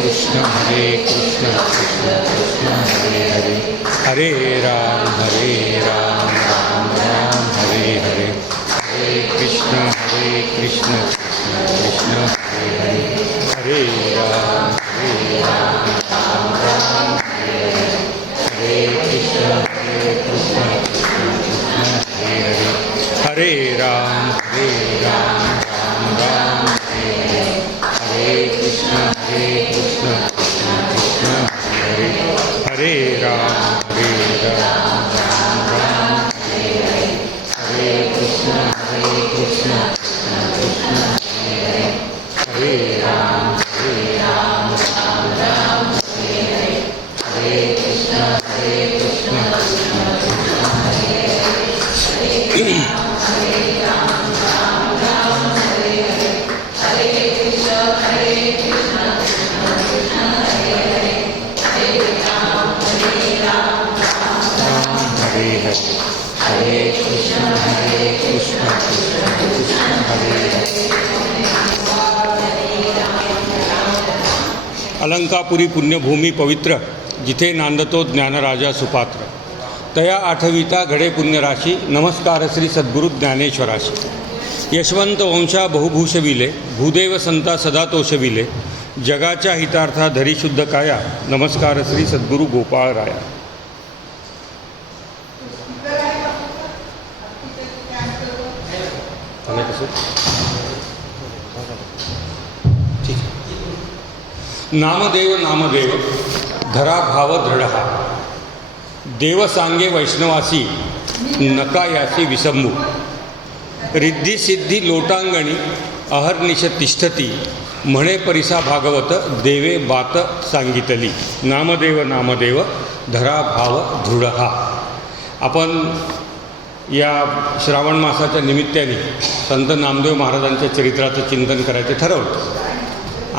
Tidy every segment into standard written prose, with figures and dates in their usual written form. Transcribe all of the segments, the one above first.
कृष्ण कृष्ण कृष्ण हरे हरे, हरे राम राम राम हरे हरे, हरे कृष्ण कृष्ण कृष्ण हरे हरे, हरे राम राम राम हरे हरे, हरे कृष्ण कृष्ण कृष्ण हरे हरे, हरे राम राम राम हरे हरे, हरे कृष्ण कृष्ण कृष्ण हरे हरे, हरे राम राम राम हरे हरे, हरे कृष्ण कृष्ण कृष्ण हरे हरे, हरे राम राम राम हरे हरे, हरे कृष्ण कृष्ण कृष्ण हरे हरे, हरे कृष्ण कृष्ण कृष्ण हरे हरे। अलंकापुरी पुण्यभूमी पवित्र, जिथे नांदतो ज्ञानराजा सुपात्र, तया आठविता घडे पुण्यराशी, नमस्कार श्री सद्गुरु ज्ञानेश्वराशी. यशवंत वंशा बहुभूषविले, भूदेव संता सदा तोषविले, जगाच्या हितार्था धरी शुद्ध काया, नमस्कार श्री सद्गुरु गोपाळ राया. नामदेव नामदेव धरा भाव दृढहा, देव सांगे वैष्णवासी, नकायासी विसंभू, रिद्धी सिद्धी लोटांगणी अहर्निश तिष्ठती, म्हणे परिसा भागवत, देवे बात सांगितली. नामदेव नामदेव धरा भाव दृढहा. आपण या श्रावण मासाच्या निमित्ताने संत नामदेव महाराजांच्या चरित्राचं चिंतन करायचं ठरवलं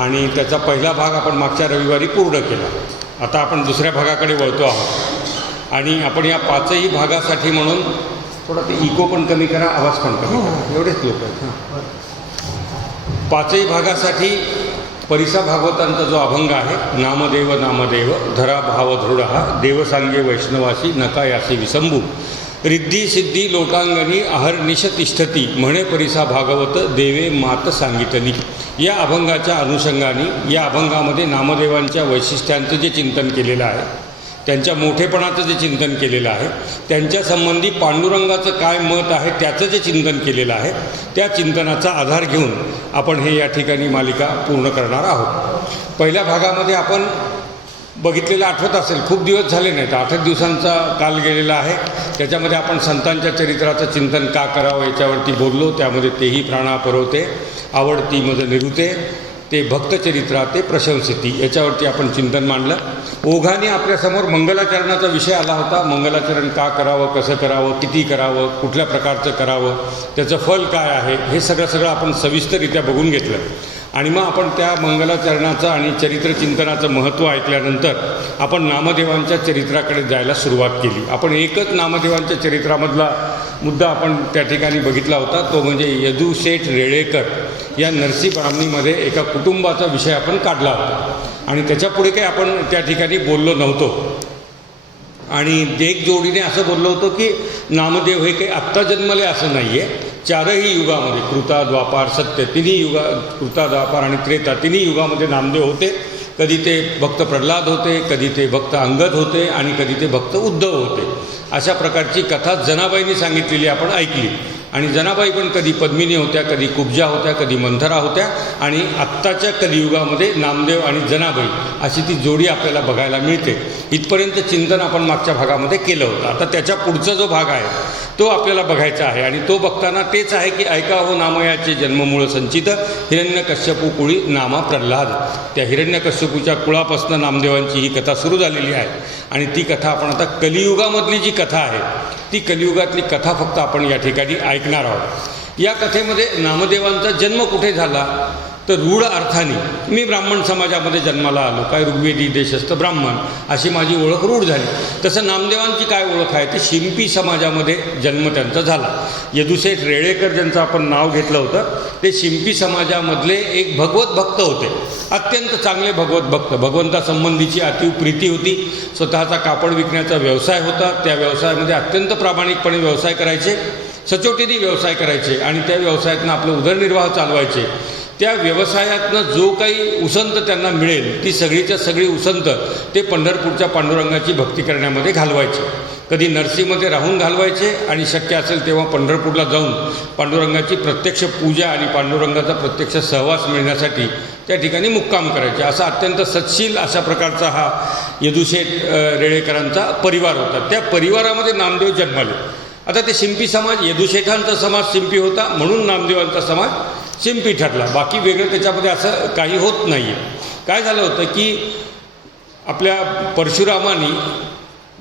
आणि त्याचा पहिला भाग आपण मागच्या रविवारी पूर्ण केला. आता आपण दुसऱ्या भागाकडे वळतो आहोत आणि आपण या पाचही भागासाठी म्हणून थोडा ते इको पण कमी करा, आवाज पण कमी करा, एवढेच लोक आहेत. पाचही भागासाठी परिसा भागवतांचा जो अभंग आहे, नामदेव नामदेव धरा भाव दृढहा, देव सांगे वैष्णवासी, नकायासी विसंभू, रिद्धी सिद्धी लोकांगणी अहर्निश तिष्ठती, म्हणे परिसा भागवत, देवे मात सांगितली. या अभंगाच्या अनुषंगाने या अभंगामध्ये नामदेवांच्या वैशिष्ट्यांचं जे चिंतन केलेलं आहे, त्यांच्या मोठेपणाचं जे चिंतन केलेलं आहे, त्यांच्यासंबंधी पांडुरंगाचं काय मत आहे त्याचं जे चिंतन केलेलं आहे, त्या चिंतनाचा आधार घेऊन आपण हे या ठिकाणी मालिका पूर्ण करणार आहोत. पहिल्या भागामध्ये आपण बघितलेलं आठवत असेल, खूप दिवस झाले नाहीत, 8 दिवसांचा काल गेलेला आहे. त्याच्यामध्ये आपण संतांच्या चरित्राचं चिंतन का करावं याच्यावरती बोललो. त्यामध्ये तेही प्राणा परवते, आवडती मज निरुते, ते भक्तचरित्रा ते प्रशंसिती, याच्यावरती आपण चिंतन मांडलं. ओघाने आपल्यासमोर मंगलाचरणाचा विषय आला होता. मंगलाचरण का करावं, कसं करावं, किती करावं, कुठल्या प्रकारचं करावं, त्याचं फल काय आहे, हे सगळं आपण सविस्तररित्या बघून घेतलं. आणि मग आपण त्या मंगलाचरणाचं आणि चरित्रचिंतनाचं महत्त्व ऐकल्यानंतर आपण नामदेवांच्या चरित्राकडे जायला सुरुवात केली. आपण एकच नामदेवांच्या चरित्रामधला मुद्दा आपण त्या ठिकाणी बघितला होता, तो म्हणजे यदुशेठ रेळेकर या नरसी ब्राह्मणीमध्ये एका कुटुंबाचा विषय आपण काढला होता आणि त्याच्यापुढे काही आपण त्या ठिकाणी बोललो नव्हतो. आणि एक जोडीने असं बोललो होतो की नामदेव हे काही आत्ता जन्मले असं नाही आहे. 4ही युगामध्ये, कृता द्वापार सत्य, तिन्ही युगा, कृता द्वापार आणि त्रेता तिन्ही युगामध्ये नामदेव होते. कधी ते भक्त प्रल्हाद होते, कधी ते भक्त अंगद होते आणि कधी ते भक्त उद्धव होते. अशा प्रकारची कथा जनाबाईंनी सांगितलेली आपण ऐकली. आणि जनाबाई पण कधी पद्मिनी होत्या, कधी कुब्जा होत्या, कधी मंथरा होत्या. आणि आत्ताच्या कलियुगामध्ये नामदेव आणि जनाबाई अशी ती जोडी आपल्याला बघायला मिळते. इथपर्यंत चिंतन आपण मागच्या भागामध्ये केलं होतं. आता त्याच्या पुढचा जो भाग आहे तो आपल्याला बघायचा आहे आणि तो बघताना तेच आहे की ऐका हो नामयाचे जन्ममूळ संचित, हिरण्यकश्यपू कुळी नामा प्रल्हाद. त्या हिरण्यकश्यपूच्या कुळापासून नामदेवांची ही कथा सुरू झालेली आहे आणि ती कथा आपण आता कलियुगामधली जी कथा आहे ती कलियुगातली कथा फक्त आपण या ठिकाणी ऐकणार आहोत. या कथेमध्ये नामदेवांचा जन्म कुठे झाला तर रूढ अर्थाने मी ब्राह्मण समाजामध्ये जन्माला आलो, काय ऋग्वेदी देशस्थ ब्राह्मण अशी माझी ओळख रूढ झाली. तसं नामदेवांची काय ओळख आहे, ते शिंपी समाजामध्ये जन्म त्यांचा झाला. यदुशेठ रेळेकर ज्यांचं आपण नाव घेतलं होतं ते शिंपी समाजामधले एक भगवत भक्त होते, अत्यंत चांगले भगवत भक्त. भगवंतासंबंधीची अतीव प्रीती होती. स्वतःचा कापड विकण्याचा व्यवसाय होता. त्या व्यवसायामध्ये अत्यंत प्रामाणिकपणे व्यवसाय करायचे, सचोटीने व्यवसाय करायचे आणि त्या व्यवसायातनं आपलं उदरनिर्वाह चालवायचे. त्या व्यवसायातनं जो काही उसंत त्यांना मिळेल ती सगळीच्या सगळी उसंत ते पंढरपूरच्या पांडुरंगाची भक्ती करण्यामध्ये घालवायचे. कधी नरसीमध्ये राहून घालवायचे आणि शक्य असेल तेव्हा पंढरपूरला जाऊन पांडुरंगाची प्रत्यक्ष पूजा आणि पांडुरंगाचा प्रत्यक्ष सहवास मिळण्यासाठी त्या ठिकाणी मुक्काम करायचे. असा अत्यंत सत्शील अशा प्रकारचा हा यदुशेठ रेळेकरांचा परिवार होता. त्या परिवारामध्ये नामदेव जन्माले. आता ते शिंपी समाज, यदुशेठांचा समाज शिंपी होता म्हणून नामदेवांचा समाज शिंपी ठरला. बाकी वेगळं त्याच्यामध्ये असं काही होत नाही आहे. काय झालं होतं की आपल्या परशुरामांनी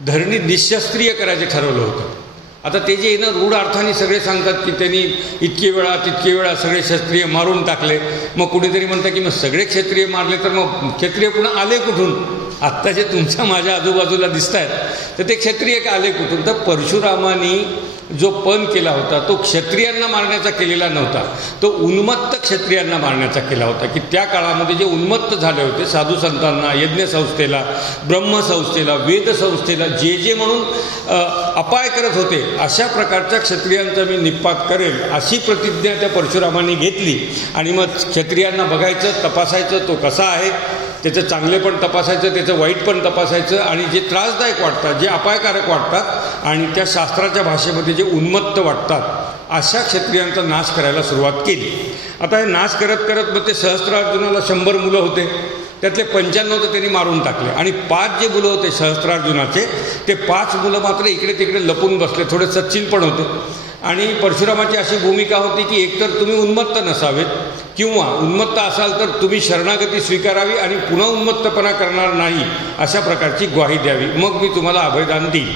धरणी निशस्त्रीय करायचे ठरवलं होतं. आता ते जे ना रूढ अर्थाने सगळे सांगतात की त्यांनी इतके वेळा तितके वेळा सगळे क्षत्रिय मारून टाकले. मग कुणीतरी म्हणतं की मग सगळे क्षत्रिय मारले तर मग क्षत्रिय पुन्हा आले कुठून? आत्ता जे तुमच्या माझ्या आजूबाजूला दिसत आहेत तर ते क्षत्रिय आले कुठून? तर परशुरामांनी जो पण केला होता तो क्षत्रियांना मारण्याचा केलेला नव्हता, तो उन्मत्त क्षत्रियांना मारण्याचा केला होता. की त्या काळामध्ये जे उन्मत्त झाले होते साधू संतांना, यज्ञसंस्थेला, ब्रह्मसंस्थेला, वेदसंस्थेला जे जे म्हणून अपाय करत होते अशा प्रकारच्या क्षत्रियांचा मी निपात करेल अशी प्रतिज्ञा त्या परशुरामांनी घेतली. आणि मग क्षत्रियांना बघायचं, तपासायचं तो कसा आहे, त्याचं चांगले पण तपासायचं, त्याचं वाईट पण तपासायचं आणि जे त्रासदायक वाटतात, जे अपायकारक वाटतात आणि त्या शास्त्राच्या भाषेमध्ये जे उन्मत्त वाटतात अशा क्षत्रियांचा नाश करायला सुरुवात केली. आता हे नाश करत करत मग ते सहस्त्रार्जुनाला 100 मुलं होते, त्यातले 95 तर त्यांनी मारून टाकले आणि 5 जे मुलं होते सहस्त्रार्जुनाचे ते 5 मुलं मात्र इकडे तिकडे लपून बसले, थोडे सच्चिल पण होते. आणि परशुरामाची अशी भूमिका होती की एकतर तुम्ही उन्मत्त नसावेत किंवा उन्मत्त असाल तर तुम्ही शरणागती स्वीकारावी आणि पुन्हा उन्मत्तपणा करणार नाही अशा प्रकारची ग्वाही द्यावी, मग मी तुम्हाला अभयदान देईन.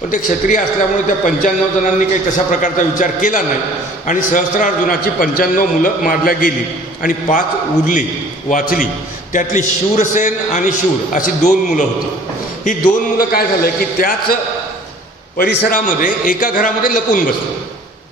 पण ते क्षत्रिय असल्यामुळे त्या 95 जणांनी काही तशा प्रकारचा विचार केला नाही आणि सहस्त्रार्जुनाची 95 मुलं मारल्या गेली आणि 5 उरली, वाचली. त्यातली शूरसेन आणि शूर अशी 2 मुलं होती. ही 2 मुलं काय झालं की त्याच परिसरामध्ये एका घरामध्ये लपून बसलो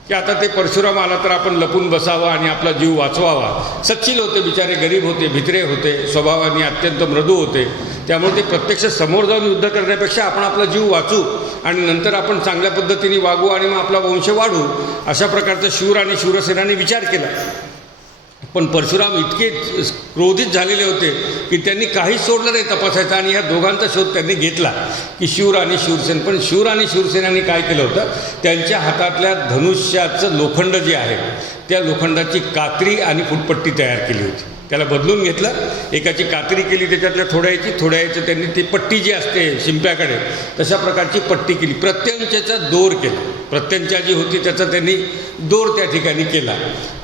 की आता ते परशुराम आला तर आपण लपून बसावा आणि आपला जीव वाचवावा. सच्चिल होते बिचारे, गरीब होते, भित्रे होते, स्वभावाने अत्यंत मृदू होते. त्यामुळे ते प्रत्यक्ष समोर जाऊन युद्ध करण्यापेक्षा आपण आपला जीव वाचू आणि नंतर आपण चांगल्या पद्धतीने वागू आणि मग आपला वंश वाढू अशा प्रकारचा शूर आणि शूरसेनाने विचार केला. पण परशुराम इतके क्रोधित झालेले होते की त्यांनी काहीच सोडलं नाही तपासायचं आणि ह्या दोघांचा शोध त्यांनी घेतला की शूर आणि शूरसेन. पण शूर आणि शूरसेनांनी काय केलं होतं, त्यांच्या हातातल्या धनुष्याचं लोखंड जे आहे त्या लोखंडाची कात्री आणि फुटपट्टी तयार केली होती. त्याला बदलून घेतलं, एकाची कात्री केली त्याच्यातल्या थोड्याचं त्यांनी ती पट्टी जी असते शिंप्याकडे तशा प्रकारची पट्टी केली. प्रत्यंच्याचा दोर केला, प्रत्यंच्या जी होती त्याचा त्यांनी दोर त्या ठिकाणी केला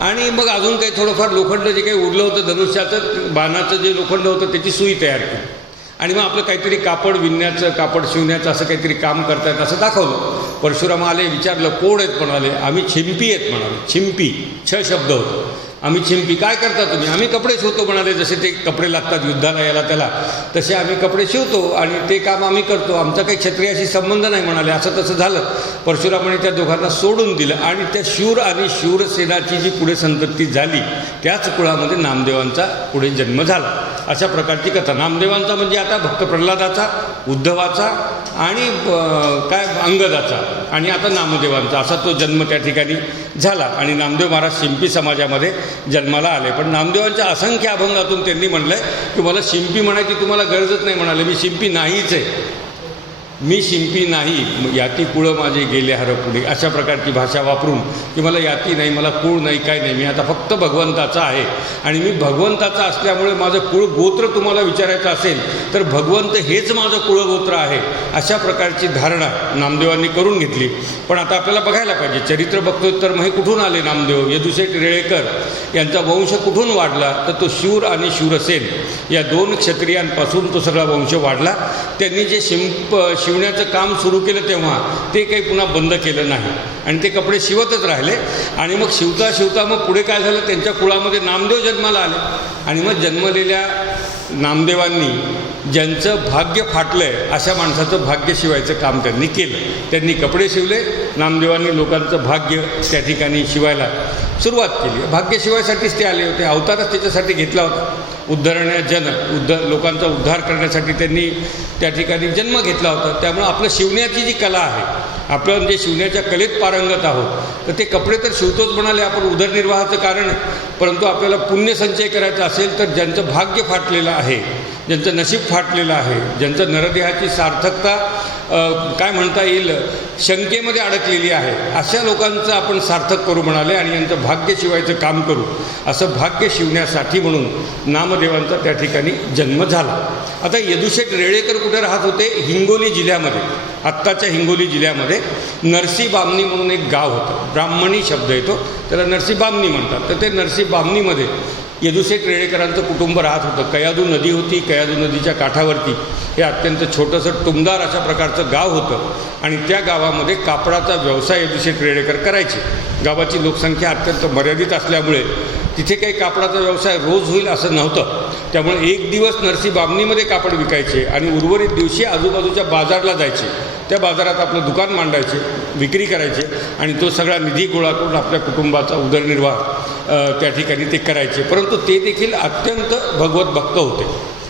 आणि मग अजून काही थोडंफार लोखंड जे काही उरलं होतं धनुष्याचं बाणाचं जे लोखंड होतं त्याची सुई तयार केली आणि मग आपलं काहीतरी कापड विणण्याचं, कापड शिवण्याचं असं काहीतरी काम करतायत असं दाखवलं. परशुराम आले, विचारलं कोण आहेत म्हणाले. आम्ही छिंपी आहेत म्हणाले. छिंपी 6 शब्द होतो. आम्ही छिंपी. काय करता तुम्ही? आम्ही कपडे शिवतो म्हणाले. जसे ते कपडे लागतात युद्धाला याला त्याला तसे आम्ही कपडे शिवतो आणि ते काम आम्ही करतो, आमचा काही क्षत्रियाशी संबंध नाही म्हणाले. असं तसं झालं. परशुरामाने त्या दोघांना सोडून दिलं आणि त्या शूर आणि शूरसेनाची जी पुढे संतती झाली त्याच कुळामध्ये नामदेवांचा पुढे जन्म झाला. अशा प्रकारची कथा. नामदेवांचा म्हणजे आता भक्त प्रल्हादाचा, उद्धवाचा आणि काय अंगदाचा आणि आता नामदेवांचा असा तो जन्म त्या ठिकाणी झाला. आणि नामदेव महाराज शिंपी समाजामध्ये जन्माला आले. पण नामदेवांच्या असंख्य अभंगातून त्यांनी म्हणलंय की मला शिंपी म्हणायची तुम्हाला गरजच नाही म्हणाले. मी शिंपी नाहीच आहे, मी शिंपी नाही, याती कुळं माझे गेले हरपुढे अशा प्रकारची भाषा वापरून की मला याती नाही, मला कुळ नाही, काय नाही, मी आता फक्त भगवंताचा आहे आणि मी भगवंताचा असल्यामुळे माझं कुळ गोत्र तुम्हाला विचारायचं असेल तर भगवंत हेच माझं कुळगोत्र आहे अशा प्रकारची धारणा नामदेवांनी करून घेतली. पण आता आपल्याला बघायला पाहिजे, चरित्र बघतोय तर मग हे कुठून आले नामदेव? यदुशेठ रेळेकर यांचा वंश कुठून वाढला तर तो शूर आणि शूरसेन या दोन क्षत्रियांपासून तो सगळा वंश वाढला. त्यांनी जे शिवण्याचं काम सुरू केलं तेव्हा ते काही पुन्हा बंद केलं नाही आणि ते कपडे शिवतच राहिले. आणि मग शिवता शिवता मग पुढे काय झालं, त्यांच्या कुळामध्ये नामदेव जन्माला आले आणि मग जन्मलेल्या नामदेवांनी ज्यांचं भाग्य फाटलं आहे अशा माणसाचं भाग्य शिवायचं काम त्यांनी केलं. त्यांनी कपडे शिवले, नामदेवांनी लोकांचं भाग्य त्या ठिकाणी शिवायला सुरुवात केली. भाग्य शिवायसाठीच ते आले होते, अवतारच त्याच्यासाठी घेतला होता. लोकांचा उद्धार करण्यासाठी त्यांनी त्या ठिकाणी जन्म घेतला होता. त्यामुळं आपलं शिवण्याची जी कला आहे, आपण जे शिवण्याच्या कलेत पारंगत आहोत, तर ते कपडे तर शिवतोच म्हणाले आपण, उदरनिर्वाहाचं कारण आहे. परंतु आपल्याला पुण्यसंचय करायचा असेल तर ज्यांचं भाग्य फाटलेलं आहे, ज्यांचं नशीब फाटलेलं आहे, ज्यांचं नरदेहाची सार्थकता काय म्हणता येईल शंकेमध्ये अडकलेली आहे, अशा लोकांचं आपण सार्थक करू म्हणाले आणि यांचं भाग्य शिवायचं काम करू. असं भाग्य शिवण्यासाठी म्हणून नामदेवांचा त्या ठिकाणी जन्म झाला. आता यदुशेठ रेळेकर कुठे राहत होते? हिंगोली जिल्ह्यामध्ये. आत्ताच्या हिंगोली जिल्ह्यामध्ये नरसी बामणी म्हणून एक गाव होतं. ब्राह्मणी शब्द येतो, त्याला नरसी बामणी म्हणतात. तर ते नरसी बामणीमध्ये यदुशेठ रेळेकरांचं कुटुंब राहत होतं. कयाधू नदी होती, कयाधू नदीच्या काठावरती हे अत्यंत छोटंसं टुमदार अशा प्रकारचं गाव होतं आणि त्या गावामध्ये कापडाचा व्यवसाय यदुशेठ रेळेकर करायचे. गावाची लोकसंख्या अत्यंत मर्यादित असल्यामुळे तिथे काही कापडाचा व्यवसाय रोज होईल असं नव्हतं. त्यामुळे एक दिवस नरसी बामणीमध्ये कापड विकायचे आणि उर्वरित दिवशी आजूबाजूच्या बाजारला जायचे. त्या बाजारात आपलं दुकान मांडायचे, विक्री करायचे आणि तो सगळा निधी गोळा करून आपल्या कुटुंबाचा उदरनिर्वाह त्या ठिकाणी ते करायचे. परंतु ते देखील अत्यंत भगवत भक्त होते,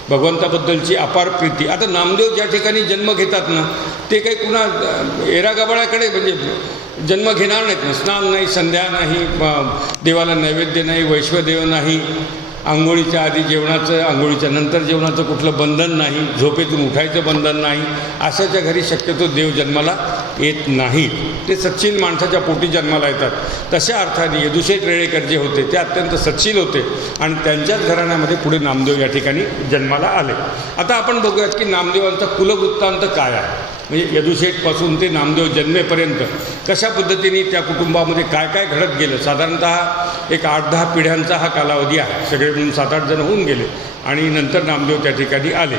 भगवंताबद्दलची अपार प्रीती. आता नामदेव ज्या ठिकाणी जन्म घेतात ना, ते काही पुन्हा एरागाबाळाकडे म्हणजे जन्म घेणार नाहीत ना. स्नान नाही, संध्या नाही, देवाला नैवेद्य नाही, वैश्वदेव नाही, आंघोळीच्या आधी जेवणाचं, आंघोळीच्या नंतर जेवणाचं कुठलं बंधन नाही, झोपेतून उठायचं बंधन नाही. अशाच्या घरी शक्यतो देव जन्माला येत नाही. ते सच्शील माणसाच्या पोटी जन्माला येतात. तशा अर्थाने यदुशेठ रेळेकर जे होते ते अत्यंत सच्शील होते आणि त्यांच्याच घराण्यामध्ये पुढे नामदेव या ठिकाणी जन्माला आले. आता आपण बघूयात की नामदेवांचा कुलवृत्तांत काय आहे. म्हणजे यदुशेठपासून ते नामदेव जन्मेपर्यंत कशा पद्धतीने त्या कुटुंबामध्ये काय काय घडत गेलं. साधारणतः एक 8-10 पिढ्यांचा हा कालावधी आहे. सगळे मिळून 7-8 जण होऊन गेले आणि नंतर नामदेव त्या ठिकाणी आले.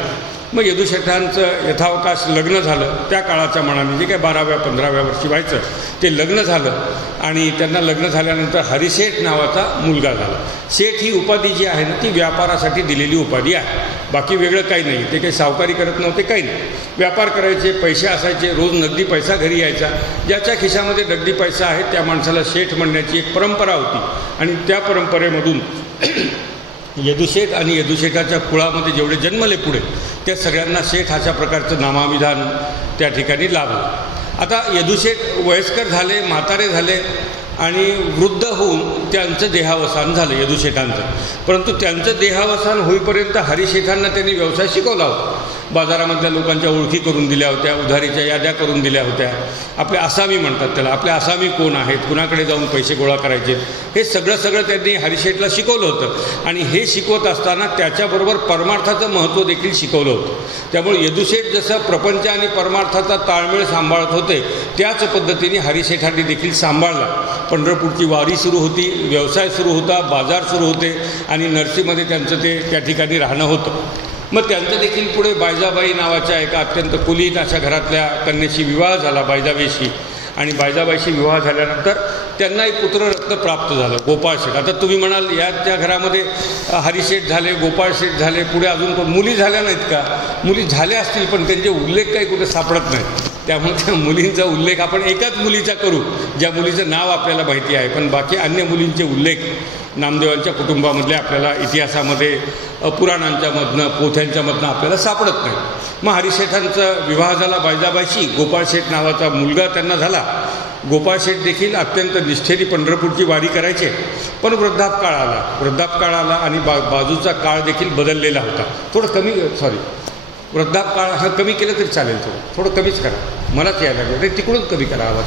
मग यदुशेठांचं यथावकाश लग्न झालं. त्या काळाच्या मनाने जे काय 12व्या-15व्या वर्षी व्हायचं ते लग्न झालं आणि त्यांना लग्न झाल्यानंतर हरिशेठ नावाचा मुलगा झाला. शेठ ही उपाधी जी आहे ना, ती व्यापारासाठी दिलेली उपाधी आहे. बाकी वेगळं काही नाही. ते काही सावकारी करत नव्हते, काही नाही. व्यापार करायचे, पैसे असायचे, रोज नगदी पैसा घरी यायचा. ज्याच्या खिशामध्ये नगदी पैसा आहे त्या माणसाला शेठ म्हणण्याची एक परंपरा होती आणि त्या परंपरेमधून यदुशेठ आणि यदुशेठाच्या कुळामध्ये जेवढे जन्मले पुढे त्या सगळ्यांना शेठ अशा प्रकारचं नामाविधान त्या ठिकाणी लाभलं. आता यदुशेठ वयस्कर झाले, म्हातारे झाले आणि वृद्ध होऊन त्यांचं देहावसान झालं यदुशेठांचं. परंतु त्यांचं देहावसान होईपर्यंत हरिशेठांना त्यांनी व्यवसाय शिकवला होता. बाजारामधल्या लोकांच्या ओळखी करून दिल्या होत्या, उधारीच्या याद्या करून दिल्या होत्या. आपले आसामी म्हणतात त्याला. आपले आसामी कोण आहेत, कुणाकडे जाऊन पैसे गोळा करायचे, हे सगळं त्यांनी हरिशेठला शिकवलं होतं. आणि हे शिकवत असताना त्याच्याबरोबर परमार्थाचं महत्त्व देखील शिकवलं होतं. त्यामुळे यदुशेठ जसं प्रपंच आणि परमार्थाचा ताळमेळ सांभाळत होते त्याच पद्धतीने हरिशेठांनी देखील सांभाळला. पंढरपूरची वारी सुरू होती, व्यवसाय सुरू होता, बाजार सुरू होते आणि नरसीमध्ये त्यांचं ते त्या ठिकाणी राहणं होतं. मग त्यांचं देखील पुढे बायजाबाई नावाच्या एका अत्यंत कुलीन अशा घरातल्या कन्येशी विवाह झाला, बायजाबाईशी. आणि बायजाबाईशी विवाह झाल्यानंतर त्यांना एक पुत्ररत्न प्राप्त झालं, गोपाळ शेठ. आता तुम्ही म्हणाल या त्या घरामध्ये हरिशेठ झाले, गोपाळ शेठ झाले, पुढे अजून कोण मुली झाल्या नाहीत का? मुली झाल्या असतील पण त्यांचे उल्लेख काही कुठे सापडत नाही. त्यामुळे त्या मुलींचा उल्लेख आपण एकाच मुलीचा करू ज्या मुलीचं नाव आपल्याला माहिती आहे. पण बाकी अन्य मुलींचे उल्लेख नामदेवांच्या कुटुंबामधले आपल्याला इतिहासामध्ये पुराणांच्या मधनं, पोथ्यांच्या मधनं आपल्याला सापडत नाही. मग हरिशेठांचा विवाह झाला बायजाबाईशी. गोपाळ शेठ नावाचा मुलगा त्यांना झाला. गोपाळ शेठ देखील अत्यंत निष्ठेने पंढरपूरची वारी करायचे. पण वृद्धापकाळ आला आणि बाजूचा काळ देखील बदललेला होता. वृद्धापकाळ हा कमी केलं तरी चालेल. थोडं कमीच करा, मलाच यायला लागलं. तिकडून कमी करा आवाज.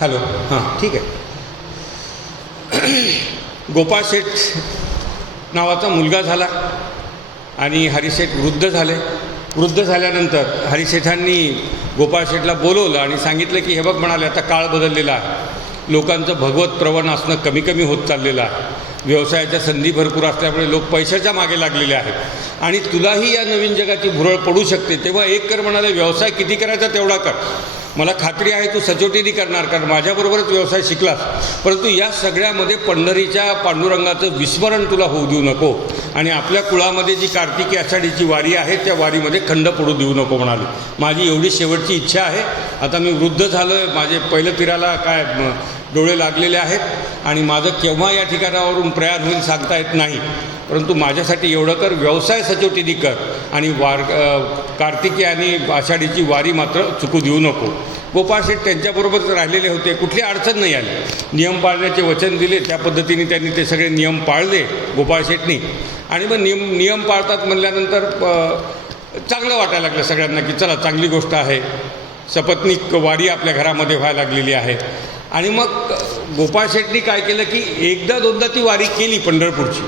हॅलो, हां ठीक आहे. गोपाळ शेठ नावाचा मुलगा झाला आणि हरिशेठ वृद्ध झाले. वृद्ध झाल्यानंतर हरिशेठांनी गोपाळ शेठला बोलवलं आणि सांगितलं की हे बघ म्हणाले, आता काळ बदललेला आहे, लोकांचं भगवत प्रवण असणं कमी कमी होत चाललेलं आहे, व्यवसायाच्या संधी भरपूर असल्यामुळे लोक पैशाच्या मागे लागलेले आहेत आणि तुलाही या नवीन जगाची भुरळ पडू शकते, तेव्हा एक कर म्हणाले, व्यवसाय किती करायचा तेवढा कर, मला खात्री आहे तू सचोटीने करणार, कारण माझ्याबरोबरच व्यवसाय शिकलास, परंतु या सगळ्यामध्ये पंढरीच्या पांडुरंगाचं विस्मरण तुला होऊ देऊ नको आणि आपल्या कुळामध्ये जी कार्तिकी आषाढीची वारी आहे त्या वारीमध्ये खंड पडू देऊ नको म्हणाले. माझी एवढी शेवटची इच्छा आहे, आता मी वृद्ध झालो आहे, माझे पहिलं तिराला काय डोळे लागलेले आहेत आणि माझं केव्हा या ठिकाणावरून प्रयाण होईल सांगता येत नाही, परंतु माझ्यासाठी एवढं कर, व्यवसाय सचोटीने कर आणि कार्तिकी आणि आषाढीची वारी मात्र चुकू देऊ नको. गोपाळ शेठ त्यांच्याबरोबर राहिलेले होते, कुठली अडचण नाही आली, नियम पाळण्याचे वचन दिले, त्या पद्धतीने त्यांनी ते सगळे नियम पाळले गोपाळ शेठनी आणि मग नियम पाळतात म्हणल्यानंतर चांगलं वाटायला लागलं सगळ्यांना की चला चांगली गोष्ट आहे, सपत्नीक वारी आपल्या घरामध्ये व्हायला लागलेली आहे. आणि मग गोपाळ शेठनी काय केलं की एकदा दोनदा ती वारी केली पंढरपूरची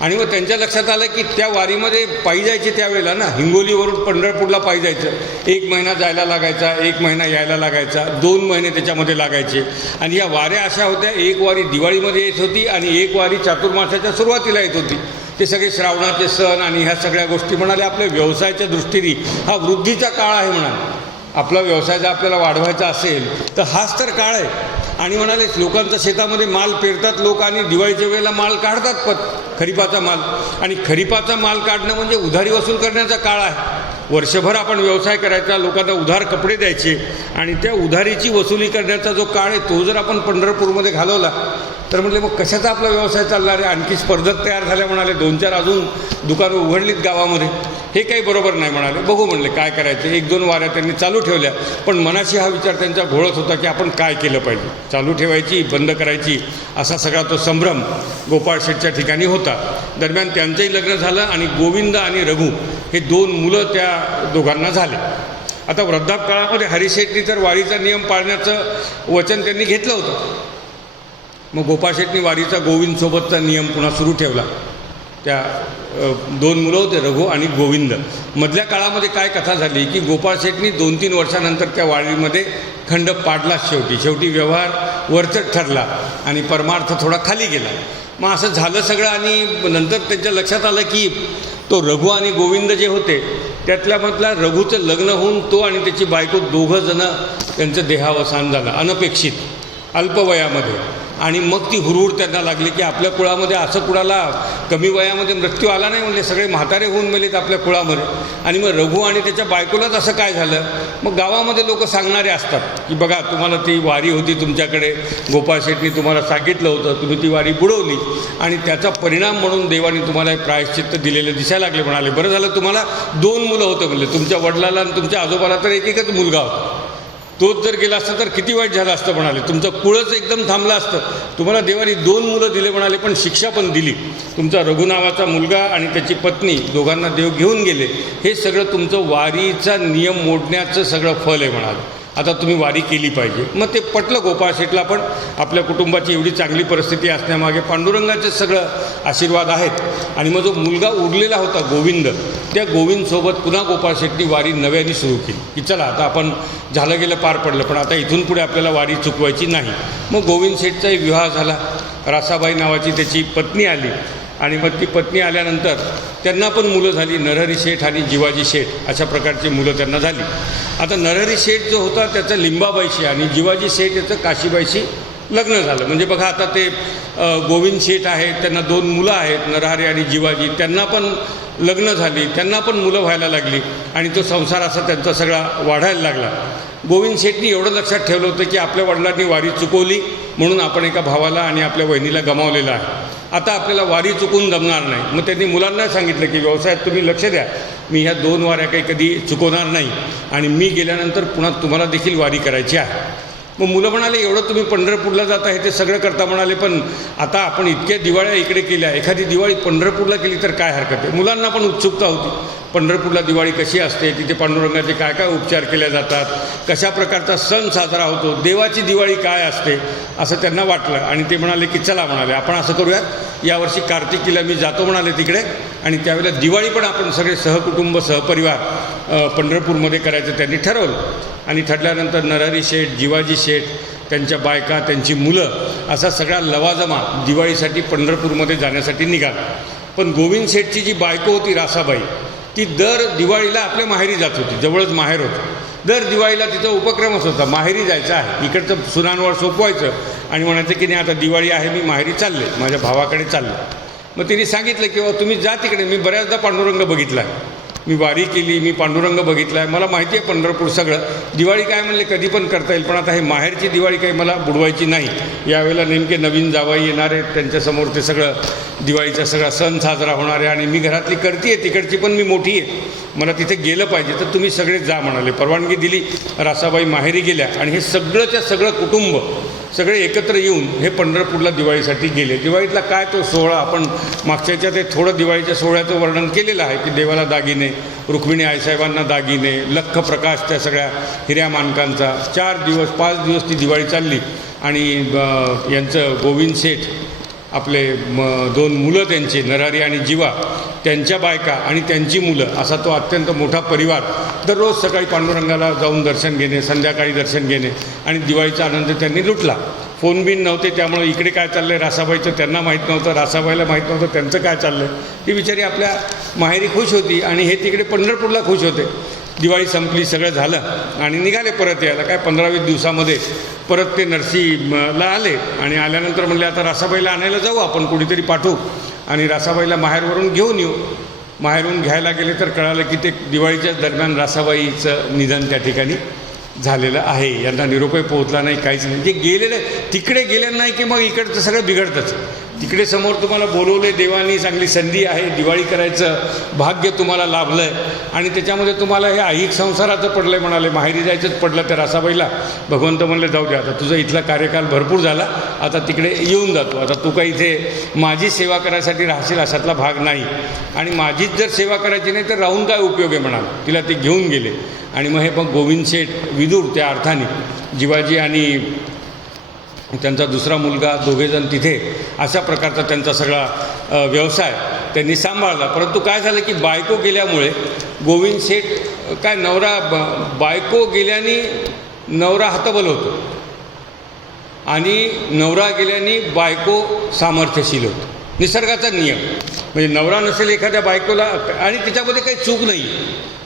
आणि मग त्यांच्या लक्षात आलं की त्या वारीमध्ये पायी जायचे त्यावेळेला ना, हिंगोलीवरून पंढरपूरला पायी जायचं, 1 महिना जायला लागायचा, 1 महिना यायला लागायचा, 2 महिने त्याच्यामध्ये लागायचे आणि या वाऱ्या अशा होत्या, एक वारी दिवाळीमध्ये येत होती आणि एक वारी चातुर्मासाच्या सुरुवातीला येत होती. ते सगळे श्रावणाचे सण आणि ह्या सगळ्या गोष्टी म्हणाले आपल्या व्यवसायाच्या दृष्टीने हा वृद्धीचा काळ आहे म्हणाले, आपला व्यवसाय जर आपल्याला वाढवायचा असेल तर हाच तर काळ आहे. आणि म्हणाले लोकांचा शेतामध्ये माल पेरतात लोक आणि दिवाळीच्या वेळेला माल काढतात खरीपाचा माल, आणि खरीपाचा माल काढणं म्हणजे उधारी वसूल करण्याचा काळ आहे. वर्षभर आपण व्यवसाय करायचा, लोकांना उधार कपडे द्यायचे आणि त्या उधारीची वसुली करण्याचा जो काळ आहे तो जर आपण पंढरपूरमध्ये घालवला तर म्हटले मग कशाचा आपला व्यवसाय चालणार आहे. आणखी स्पर्धक तयार झाल्या म्हणाले, 2-4 अजून दुकानं उघडलीत गावामध्ये, हे काही बरोबर नाही म्हणाले. बघू म्हणले काय करायचं. 1-2 वाऱ्या त्यांनी चालू ठेवल्या, पण मनाशी हा विचार त्यांचा घोळत होता की आपण काय केलं पाहिजे, चालू ठेवायची बंद करायची, असा सगळा तो संभ्रम गोपाळ शेठच्या ठिकाणी होता. दरम्यान त्यांचंही लग्न झालं आणि गोविंद आणि रघु हे 2 मुलं त्या दोघांना झाले. आता वृद्धापकाळामध्ये हरिशेठनी तर वारीचा नियम पाळण्याचं वचन त्यांनी घेतलं होतं. मग गोपाळ शेठनी वारीचा गोविंदसोबतचा नियम पुन्हा सुरू ठेवला. त्या 2 मुलं होते रघु आणि गोविंद. मधल्या काळामध्ये काय कथा झाली की गोपाळ शेठनी 2-3 वर्षानंतर त्या वारीमध्ये खंड पाडलाच. शेवटी व्यवहार वरचढ ठरला आणि परमार्थ थोडा खाली गेला. मग असं झालं सगळं आणि नंतर त्यांच्या लक्षात आलं की तो रघु आणि गोविंद जे होते त्यातल्यामधला रघुचं लग्न होऊन तो आणि त्याची बायको 2 जणं त्यांचं देहावसान झालं अनपेक्षित अल्पवयामध्ये. आणि मग ती हुरहुर त्यांना लागली की आपल्या कुळामध्ये असं कुणाला कमी वयामध्ये मृत्यू आला नाही, म्हणजे सगळे म्हातारे होऊन मेलेत आपल्या कुळामध्ये. आणि मग रघु आणि त्याच्या बायकोलाच असं काय झालं. मग गावामध्ये लोक सांगणारे असतात की बघा तुम्हाला ती वारी होती तुमच्याकडे, गोपाळ शेठनी तुम्हाला सांगितलं होतं, तुम्ही ती वारी बुडवली आणि त्याचा परिणाम म्हणून देवाने तुम्हाला प्रायश्चित्त दिलेलं दिसायला लागले. म्हणाले बरं झालं तुम्हाला 2 मुलं होतं म्हणले, तुमच्या वडिलाला आणि तुमच्या आजोबाला तर एकच मुलगा होता, तोच जर गेला असता तर किती वाईट झालं असतं म्हणाले, तुमचं कुळच एकदम थांबलं असतं. तुम्हाला देवाने 2 मुलं दिले म्हणाले, पण शिक्षा पण दिली. तुमचा रघु नावाचा मुलगा आणि त्याची पत्नी दोघांना देव घेऊन गेले. हे सगळं तुमचं वारीचा नियम मोडण्याचं सगळं फल आहे म्हणाले. आता तुम्ही वारी केली पाहिजे. मग ते पटलं गोपाळ शेठला, पण आपल्या कुटुंबाची एवढी चांगली परिस्थिती असण्यामागे पांडुरंगाचे सगळं आशीर्वाद आहेत. आणि मग जो मुलगा उरलेला होता गोविंद, त्या गोविंदसोबत पुन्हा गोपाळ शेठनी वारी नव्याने सुरू केली की चला आता आपण झालं गेलं पार पडलं, पण आता इथून पुढे आपल्याला वारी चुकवायची नाही. मग गोविंद शेठचाही विवाह झाला. रासाबाई नावाची त्याची पत्नी आली आणि मग ती पत्नी आल्यानंतर त्यांना पण मुलं झाली, नरहरी शेठ आणि जिवाजी शेठ अशा प्रकारची मुलं त्यांना झाली. आता नरहरी शेठ जो होता त्याचं लिंबाबाईशी आणि जिवाजी शेठ याचं काशीबाईशी लग्न झालं. म्हणजे बघा आता ते गोविंद शेठ आहेत, त्यांना 2 मुलं आहेत नरहरी आणि जिवाजी, त्यांना पण लग्न झाली, त्यांना पण मुलं व्हायला लागली आणि तो संसार असा त्यांचा सगळा वाढायला लागला. गोविंद शेठनी एवढं लक्षात ठेवलं होतं की आपल्या वडिलांनी वारी चुकवली म्हणून आपण एका भावाला आणि आपल्या बहिणीला गमावलेलं आहे. आता आपल्याला वारी चुकून जमणार नाही. मग त्यांनी मुलांना सांगितलं की व्यवसायात तुम्ही लक्ष द्या, मी ह्या 2 वाऱ्या काही कधी चुकवणार नाही आणि मी गेल्यानंतर पुन्हा तुम्हाला देखील वारी करायची आहे. मग मुलं म्हणाले एवढं तुम्ही पंढरपूरला जाता हे ते सगळं करता म्हणाले, पण आता आपण इतक्या दिवाळ्या इकडे केल्या, एखादी दिवाळी पंढरपूरला केली तर काय हरकत आहे. मुलांना पण उत्सुकता होती पंढरपूरला दिवाळी कशी असते, तिथे पांडुरंगाचे काय काय उपचार केले जातात, कशा प्रकारचा सण साजरा होतो, देवाची दिवाळी काय असते असं त्यांना वाटलं. आणि ते म्हणाले की चला म्हणाले आपण असं करूयात, यावर्षी कार्तिकीला मी जातो म्हणाले तिकडे आणि त्यावेळेला दिवाळी पण आपण सगळे सहकुटुंब सहपरिवार पंढरपूरमध्ये करायचं त्यांनी ठरवलं. आणि ठरल्यानंतर नरहरी शेठ, जिवाजी शेठ, त्यांच्या बायका, त्यांची मुलं असा सगळा लवाजमा दिवाळीसाठी पंढरपूरमध्ये जाण्यासाठी निघाला. पण गोविंद शेठची जी बायको होती रासाबाई, ती दर दिवाळीला आपल्या माहेरी जात होती. जवळच माहेर होतं. दर दिवाळीला तिचा उपक्रमच होता, माहेरी जायचं आहे. इकडचं सुनांवर सोपवायचं आणि म्हणायचं की नाही आता दिवाळी आहे, मी माहेरी चालले, माझ्या भावाकडे चालले. मग तिने सांगितलं की तुम्ही जा तिकडे, मी बऱ्याचदा पांडुरंग बघितला आहे, मी वारी केली, मी पांडुरंग बघितला आहे, मला माहिती आहे पंढरपूर सगळं. दिवाळी काय म्हणले कधी पण करता येईल, पण आता हे माहेरची दिवाळी काही मला बुडवायची नाही. यावेळेला नेमके नवीन जावाई येणार आहेत, त्यांच्यासमोर ते सगळं दिवाळीचा सगळा सण साजरा होणार आहे आणि मी घरातली करते आहे, तिकडची पण मी मोठी आहे, मला तिथे गेलं पाहिजे, तर तुम्ही सगळे जा म्हणाले. परवानगी दिली. रासाबाई माहेरी गेल्या आणि हे सगळंच्या सगळं कुटुंब सगळे एकत्र येऊन हे पंढरपूरला दिवाळीसाठी गेले. दिवाळीतला काय तो सोहळा आपण मागच्या याच्यात ते थोडं दिवाळीच्या सोहळ्याचं वर्णन केलेलं आहे की देवाला दागिने, रुक्मिणी आईसाहेबांना दागिने, लख प्रकाश त्या सगळ्या हिऱ्या मानकांचा. 4 दिवस 5 दिवस ती दिवाळी चालली आणि यांचं गोविंद शेठ, आपले 2 मुलं त्यांचे नरहरी आणि जिवा, त्यांच्या बायका आणि त्यांची मुलं, असा तो अत्यंत मोठा परिवार दररोज सकाळी पांडुरंगाला जाऊन दर्शन घेणे, संध्याकाळी दर्शन घेणे आणि दिवाळीचा आनंद त्यांनी लुटला. फोन बिन नव्हते, त्यामुळे इकडे काय चाललं आहे रासाबाईचं त्यांना माहीत नव्हतं, रासाबाईला माहीत नव्हतं त्यांचं काय चाललं आहे. ती बिचारी आपल्या माहेरी खुश होती आणि हे तिकडे पंढरपूरला खुश होते. दिवाळी संपली, सगळं झालं आणि निघाले परत यायला. काय 15-20 दिवसामध्ये परत ते नरसीला आले आणि आल्यानंतर म्हणले आता रासाबाईला आणायला जाऊ आपण, कुणीतरी पाठवू आणि रासाबाईला माहेरवरून घेऊन येऊ. माहेरून घ्यायला गेले तर कळालं की ते दिवाळीच्या दरम्यान रासाबाईचं निधन त्या ठिकाणी झालेलं आहे. यांना निरोपही पोहोचला नाही, काहीच नाही. जे गेलेलं तिकडे गेले नाही की मग इकडचं सगळं बिघडतंच. तिकडे समोर तुम्हाला बोलवले देवानी, चांगली संधी आहे, दिवाळी करायचं भाग्य तुम्हाला लाभलं आहे आणि त्याच्यामध्ये तुम्हाला हे ऐहिक संसाराचं पडलं आहे म्हणाले, माहेरी जायचंच पडलं. त्या रासाबाईला भगवंत म्हणले जाऊ द्या, आता तुझा इथला कार्यकाल भरपूर झाला, आता तिकडे येऊन जातो, आता तू काही इथे माझी सेवा करायसाठी राहशील अशातला भाग नाही आणि माझीच जर सेवा करायची नाही तर राहून काय उपयोग आहे म्हणाल. तिला ते घेऊन गेले आणि मग हे पण गोविंद शेठ विदूर त्या अर्थाने, जिवाजी आणि त्यांचा दुसरा मुलगा, दोघेजण तिथे अशा प्रकारचा त्यांचा सगळा व्यवसाय त्यांनी सांभाळला. परंतु काय झालं की बायको गेल्यामुळे गोविंद शेठ काय बायको गेल्याने नवरा हतबल होतो आणि नवरा गेल्याने बायको सामर्थ्यशील होतो. निसर्गाचा नियम म्हणजे नवरा नसेल एखाद्या बायकोला आणि त्याच्यामध्ये काही चूक नाही,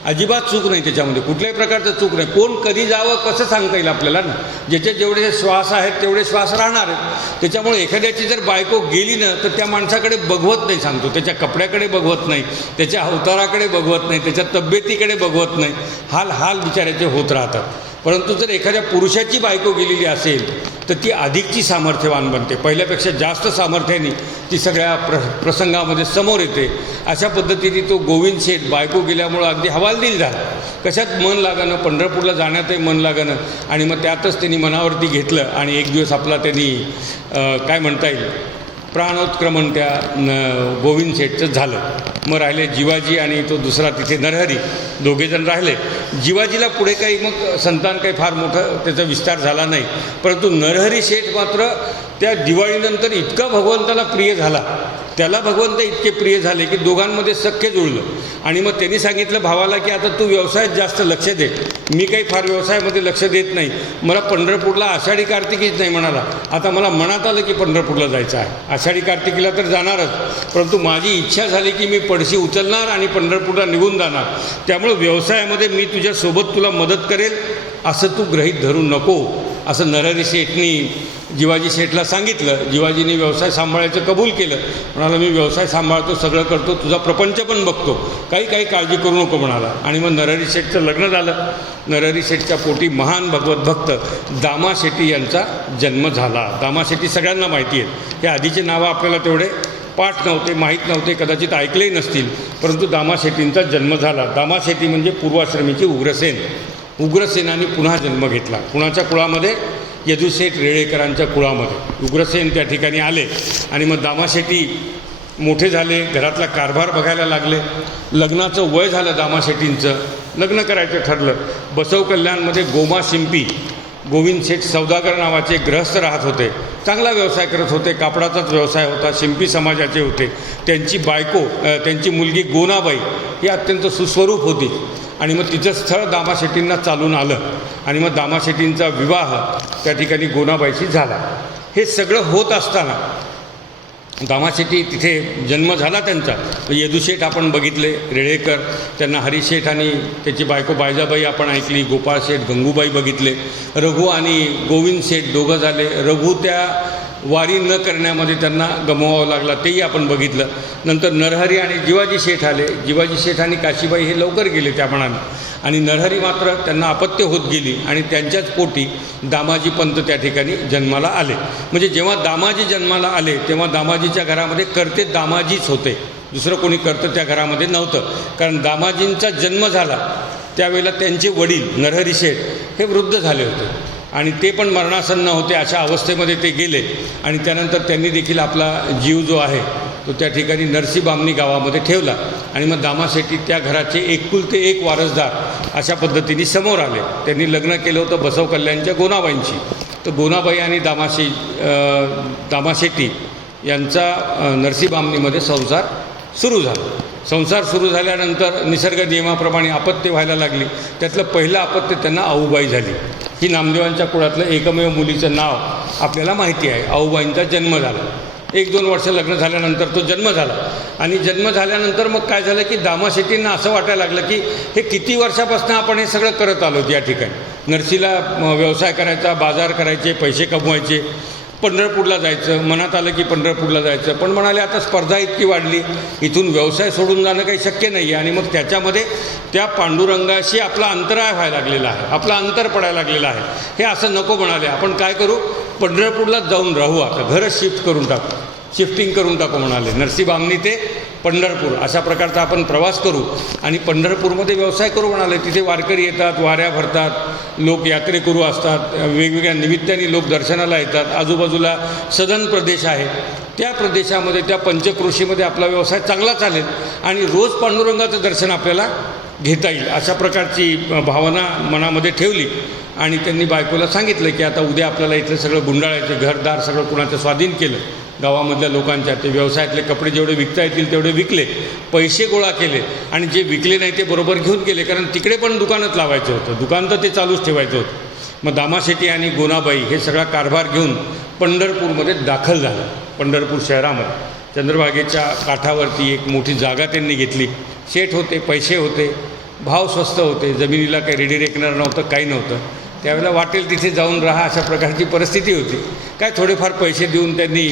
अजिबात चूक नाही त्याच्यामध्ये, कुठल्याही प्रकारचं चूक नाही. कोण कधी जावं कसं सांगता येईल आपल्याला ना. ज्याचे जेवढे श्वास आहेत तेवढे श्वास राहणार आहेत. त्याच्यामुळे एखाद्याची जर बायको गेली ना तर त्या माणसाकडे बघवत नाही, सांगतो, त्याच्या कपड्याकडे बघवत नाही, त्याच्या अवताराकडे बघवत नाही, त्याच्या तब्येतीकडे बघवत नाही, हाल बिचाराचे होत राहतात. परंतु जर एखाद्या पुरुषाची बायको गेलेली असेल तर ती अधिकची सामर्थ्यवान बनते, पहिल्यापेक्षा जास्त सामर्थ्याने ती सगळ्या प्रसंगामध्ये समोर येते. अशा पद्धतीने तो गोविंद शेठ बायको गेल्यामुळं अगदी हवालदिल झाला, कशात मन लागणं, पंढरपूरला जाण्यातही मन लागणं आणि मग त्यातच त्यांनी मनावरती घेतलं आणि एक दिवस आपला त्यांनी काय म्हणता येईल प्राणोत्क्रमण त्या गोविंद शेठचं झालं. मग राहिले जिवाजी आणि तो दुसरा तिथे नरहरी, दोघेजण राहिले. जिवाजीला पुढे काही मग संतान काही फार मोठं त्याचा विस्तार झाला नाही, परंतु नरहरी शेठ मात्र त्या दिवाळीनंतर इतका भगवंताला प्रिय झाला, त्याला भगवंत इतके प्रिय झाले की दोघांमध्ये सख्य जुळलं आणि मग त्यांनी सांगितलं भावाला की आता तू व्यवसायात जास्त लक्ष दे, मी काही फार व्यवसायामध्ये लक्ष देत नाही, मला पंढरपूरला आषाढी कार्तिकीच नाही म्हणाला. आता मला मनात आलं की पंढरपूरला जायचं आहे, आषाढी कार्तिकीला तर जाणारच, परंतु माझी इच्छा झाली की मी पडशी उचलणार आणि पंढरपूरला निघून जाणार, त्यामुळे व्यवसायामध्ये मी तुझ्यासोबत तुला मदत करेल असं तू गृहीत धरू नको, असं नरहरी शेठनी जिवाजी शेठला सांगितलं. जिवाजीने व्यवसाय सांभाळायचं कबूल केलं, म्हणाला मी व्यवसाय सांभाळतो, सगळं करतो, तुझा प्रपंच पण बघतो, काही काळजी करू नको म्हणाला. आणि मग नरहरी शेठचं लग्न झालं. नरहरी शेठच्या पोटी महान भगवत भक्त दामा शेट्टी यांचा जन्म झाला. दामा शेट्टी सगळ्यांना माहिती आहेत, हे आधीचे नावं आपल्याला तेवढे पाठ नव्हते, माहीत नव्हते, कदाचित ऐकलेही नसतील, परंतु दामा शेट्टींचा जन्म झाला. दामा शेट्टी म्हणजे पूर्वाश्रमीची उग्रसेनाने पुन्हा जन्म घेतला. कुणाच्या कुळामध्ये? यदुशेठ रेळेकरांच्या कुळामध्ये उग्रसेन त्या ठिकाणी आले आणि मग दामाशेट्टी मोठे झाले, घरातला कारभार बघायला लागले. लग्नाचं वय झालं दामाशेट्टींचं, लग्न करायचं ठरलं. बसव कल्याणमध्ये गोमा शिंपी गोविंद शेठ सौदागर नावाचे गृहस्थ राहत होते, चांगला व्यवसाय करत होते, कापडाचाच व्यवसाय होता, शिंपी समाजाचे होते. त्यांची बायको, त्यांची मुलगी गोनाबाई ही अत्यंत सुस्वरूप होती आणि मग तिचं स्थळ दामाशेट्टींना चालून आलं आणि मग दामाशेट्टींचा विवाह त्या ठिकाणी गोनाबाईशी झाला. हे सगळं होत असताना दामाशेट्टी तिथे जन्म झाला त्यांचा. येदूशेठ आपण बघितले, रेळेकर, त्यांना हरिशेठ आणि त्याची बायको बायजाबाई आपण ऐकली, गोपाळ शेठ, गंगूबाई बघितले, रघु आणि गोविंद शेठ दोघं झाले. रघु त्या वारी न करण्यामध्ये त्यांना गमवावं लागला, तेही आपण बघितलं. नंतर नरहरी आणि जिवाजी शेठ आले. जिवाजी शेठ आणि काशीबाई हे लवकर गेले त्या मनाने, आणि नरहरी मात्र त्यांना अपत्य होत गेली आणि त्यांच्याच पोटी दामाजी पंत त्या ठिकाणी जन्माला आले. म्हणजे जेव्हा दामाजी जन्माला आले तेव्हा दामाजीच्या घरामध्ये कर्ते दामाजीच होते, दुसरं कोणी कर्तं त्या घरामध्ये नव्हतं. कारण दामाजींचा जन्म झाला त्यावेळेला त्यांचे वडील नरहरी शेठ हे वृद्ध झाले होते आणि ते पण मरणासन्न होते. अशा अवस्थेमध्ये ते गेले आणि त्यानंतर त्यांनी देखील आपला जीव जो आहे तो त्या ठिकाणी नरसीबामणी गावामध्ये ठेवला. आणि मग दामाशेट्टी त्या घराचे एकुलते एक वारसदार अशा पद्धतीने समोर आले. त्यांनी लग्न केलं होतं बसव कल्याणच्या गोनाबाईंशी. तर गोनाबाई आणि दामाशेट्टी यांचा नरसीबामणीमध्ये संसार सुरू झाला. संसार सुरू झाल्यानंतर निसर्ग नियमाप्रमाणे अपत्य व्हायला लागली. त्यातलं पहिलं अपत्य त्यांना आऊबाई झाली. ही नामदेवांच्या कुळातलं एकमेव मुलीचं नाव आपल्याला माहिती आहे. आऊबाईंचा जन्म झाला. 1-2 वर्ष लग्न झाल्यानंतर तो जन्म झाला. आणि जन्म झाल्यानंतर मग काय झालं की दामाशेट्टींना असं वाटायला लागलं की हे किती वर्षापासून आपण हे सगळं करत आलो. या ठिकाणी नरसीला व्यवसाय करायचा, बाजार करायचे, पैसे कमवायचे, पंढरपूरला जायचं, मनात आलं की पंढरपूरला जायचं. पण म्हणाले आता स्पर्धा इतकी वाढली, इथून व्यवसाय सोडून जाणं काही शक्य नाही आहे. आणि मग त्याच्यामध्ये त्या पांडुरंगाशी आपला अंतराय व्हायला लागलेला आहे, आपला अंतर पडायला लागलेला आहे. हे असं नको म्हणाले, आपण काय करू, पंढरपूरलाच जाऊन राहू, आता घरच शिफ्ट करून टाकू, शिफ्टिंग करून टाकू म्हणाले. नरसीबामणी ते पंढरपूर अशा प्रकारचा आपण प्रवास करू आणि पंढरपूरमध्ये व्यवसाय करू म्हणाले. तिथे वारकरी येतात, वाऱ्या भरतात, लोक यात्रेकरू असतात, वेगवेगळ्या निमित्ताने लोक दर्शनाला येतात. आजूबाजूला सदन प्रदेश आहे, त्या प्रदेशामध्ये त्या पंचक्रोशीमध्ये आपला व्यवसाय चांगला चालेल आणि रोज पांडुरंगाचं दर्शन आपल्याला घेता येईल अशा प्रकारची भावना मनामध्ये ठेवली. आणि त्यांनी बायकोला सांगितलं की आता उद्या आपल्याला इथलं सगळं गुंडाळायचं, घरदार सगळं कुणाचं स्वाधीन केलं, गावामधल्या लोकांच्या. ते व्यवसायातले कपडे जेवढे विकता येतील तेवढे विकले, पैसे गोळा केले आणि जे विकले नाही ते बरोबर घेऊन गेले, कारण तिकडे पण दुकानच लावायचं होतं, दुकान तर ते चालूच ठेवायचं होतं. मग दामाशेट्टी आणि गोनाबाई हे सगळा कारभार घेऊन पंढरपूरमध्ये दाखल झालं. पंढरपूर शहरामध्ये चंद्रभागेच्या काठावरती एक मोठी जागा त्यांनी घेतली. शेठ होते, पैसे होते, भाव स्वस्त होते, जमिनीला काही रेडी रेकनर नव्हतं, काही नव्हतं. त्यावेळेला वाटेल तिथे जाऊन राहा अशा प्रकारची परिस्थिती होती. काय थोडेफार पैसे देऊन त्यांनी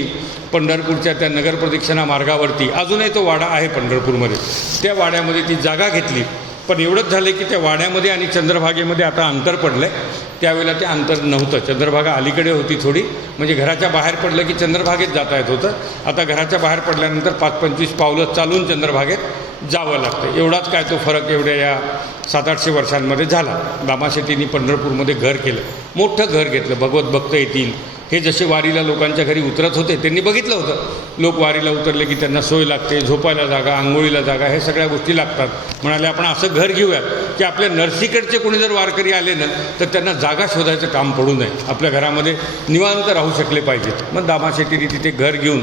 पंढरपूरच्या त्या नगरप्रदक्षिणा मार्गावरती, अजूनही तो वाडा आहे पंढरपूरमध्ये, त्या वाड्यामध्ये ती जागा घेतली. पण एवढंच झालं की त्या वाड्यामध्ये आणि चंद्रभागेमध्ये आता अंतर पडलं आहे. त्यावेळेला ते अंतर नव्हतं. चंद्रभागा अलीकडे होती थोडी, म्हणजे घराच्या बाहेर पडलं की चंद्रभागेत जाता येत होतं. आता घराच्या बाहेर पडल्यानंतर 5-25 पावलं चालून चंद्रभागेत जावं लागतं. एवढाच काय तो फरक एवढ्या या 700-800 वर्षांमध्ये झाला. दामाशेट्टींनी पंढरपूरमध्ये घर केलं, मोठं घर घेतलं. भगवत भक्त येतील हे जसे वारीला लोकांच्या घरी उतरत होते त्यांनी बघितलं होतं. लोक वारीला उतरले की त्यांना सोय लागते, झोपायला जागा, आंघोळीला जागा, हे सगळ्या गोष्टी लागतात. म्हणाले आपण असं घर घेऊयात की आपल्या नरसीकडचे कोणी जर वारकरी आले ना तर त्यांना जागा शोधायचं काम पडू नये, आपल्या घरामध्ये निवांत राहू शकले पाहिजेत. मग दामाशेट्टींनी तिथे घर घेऊन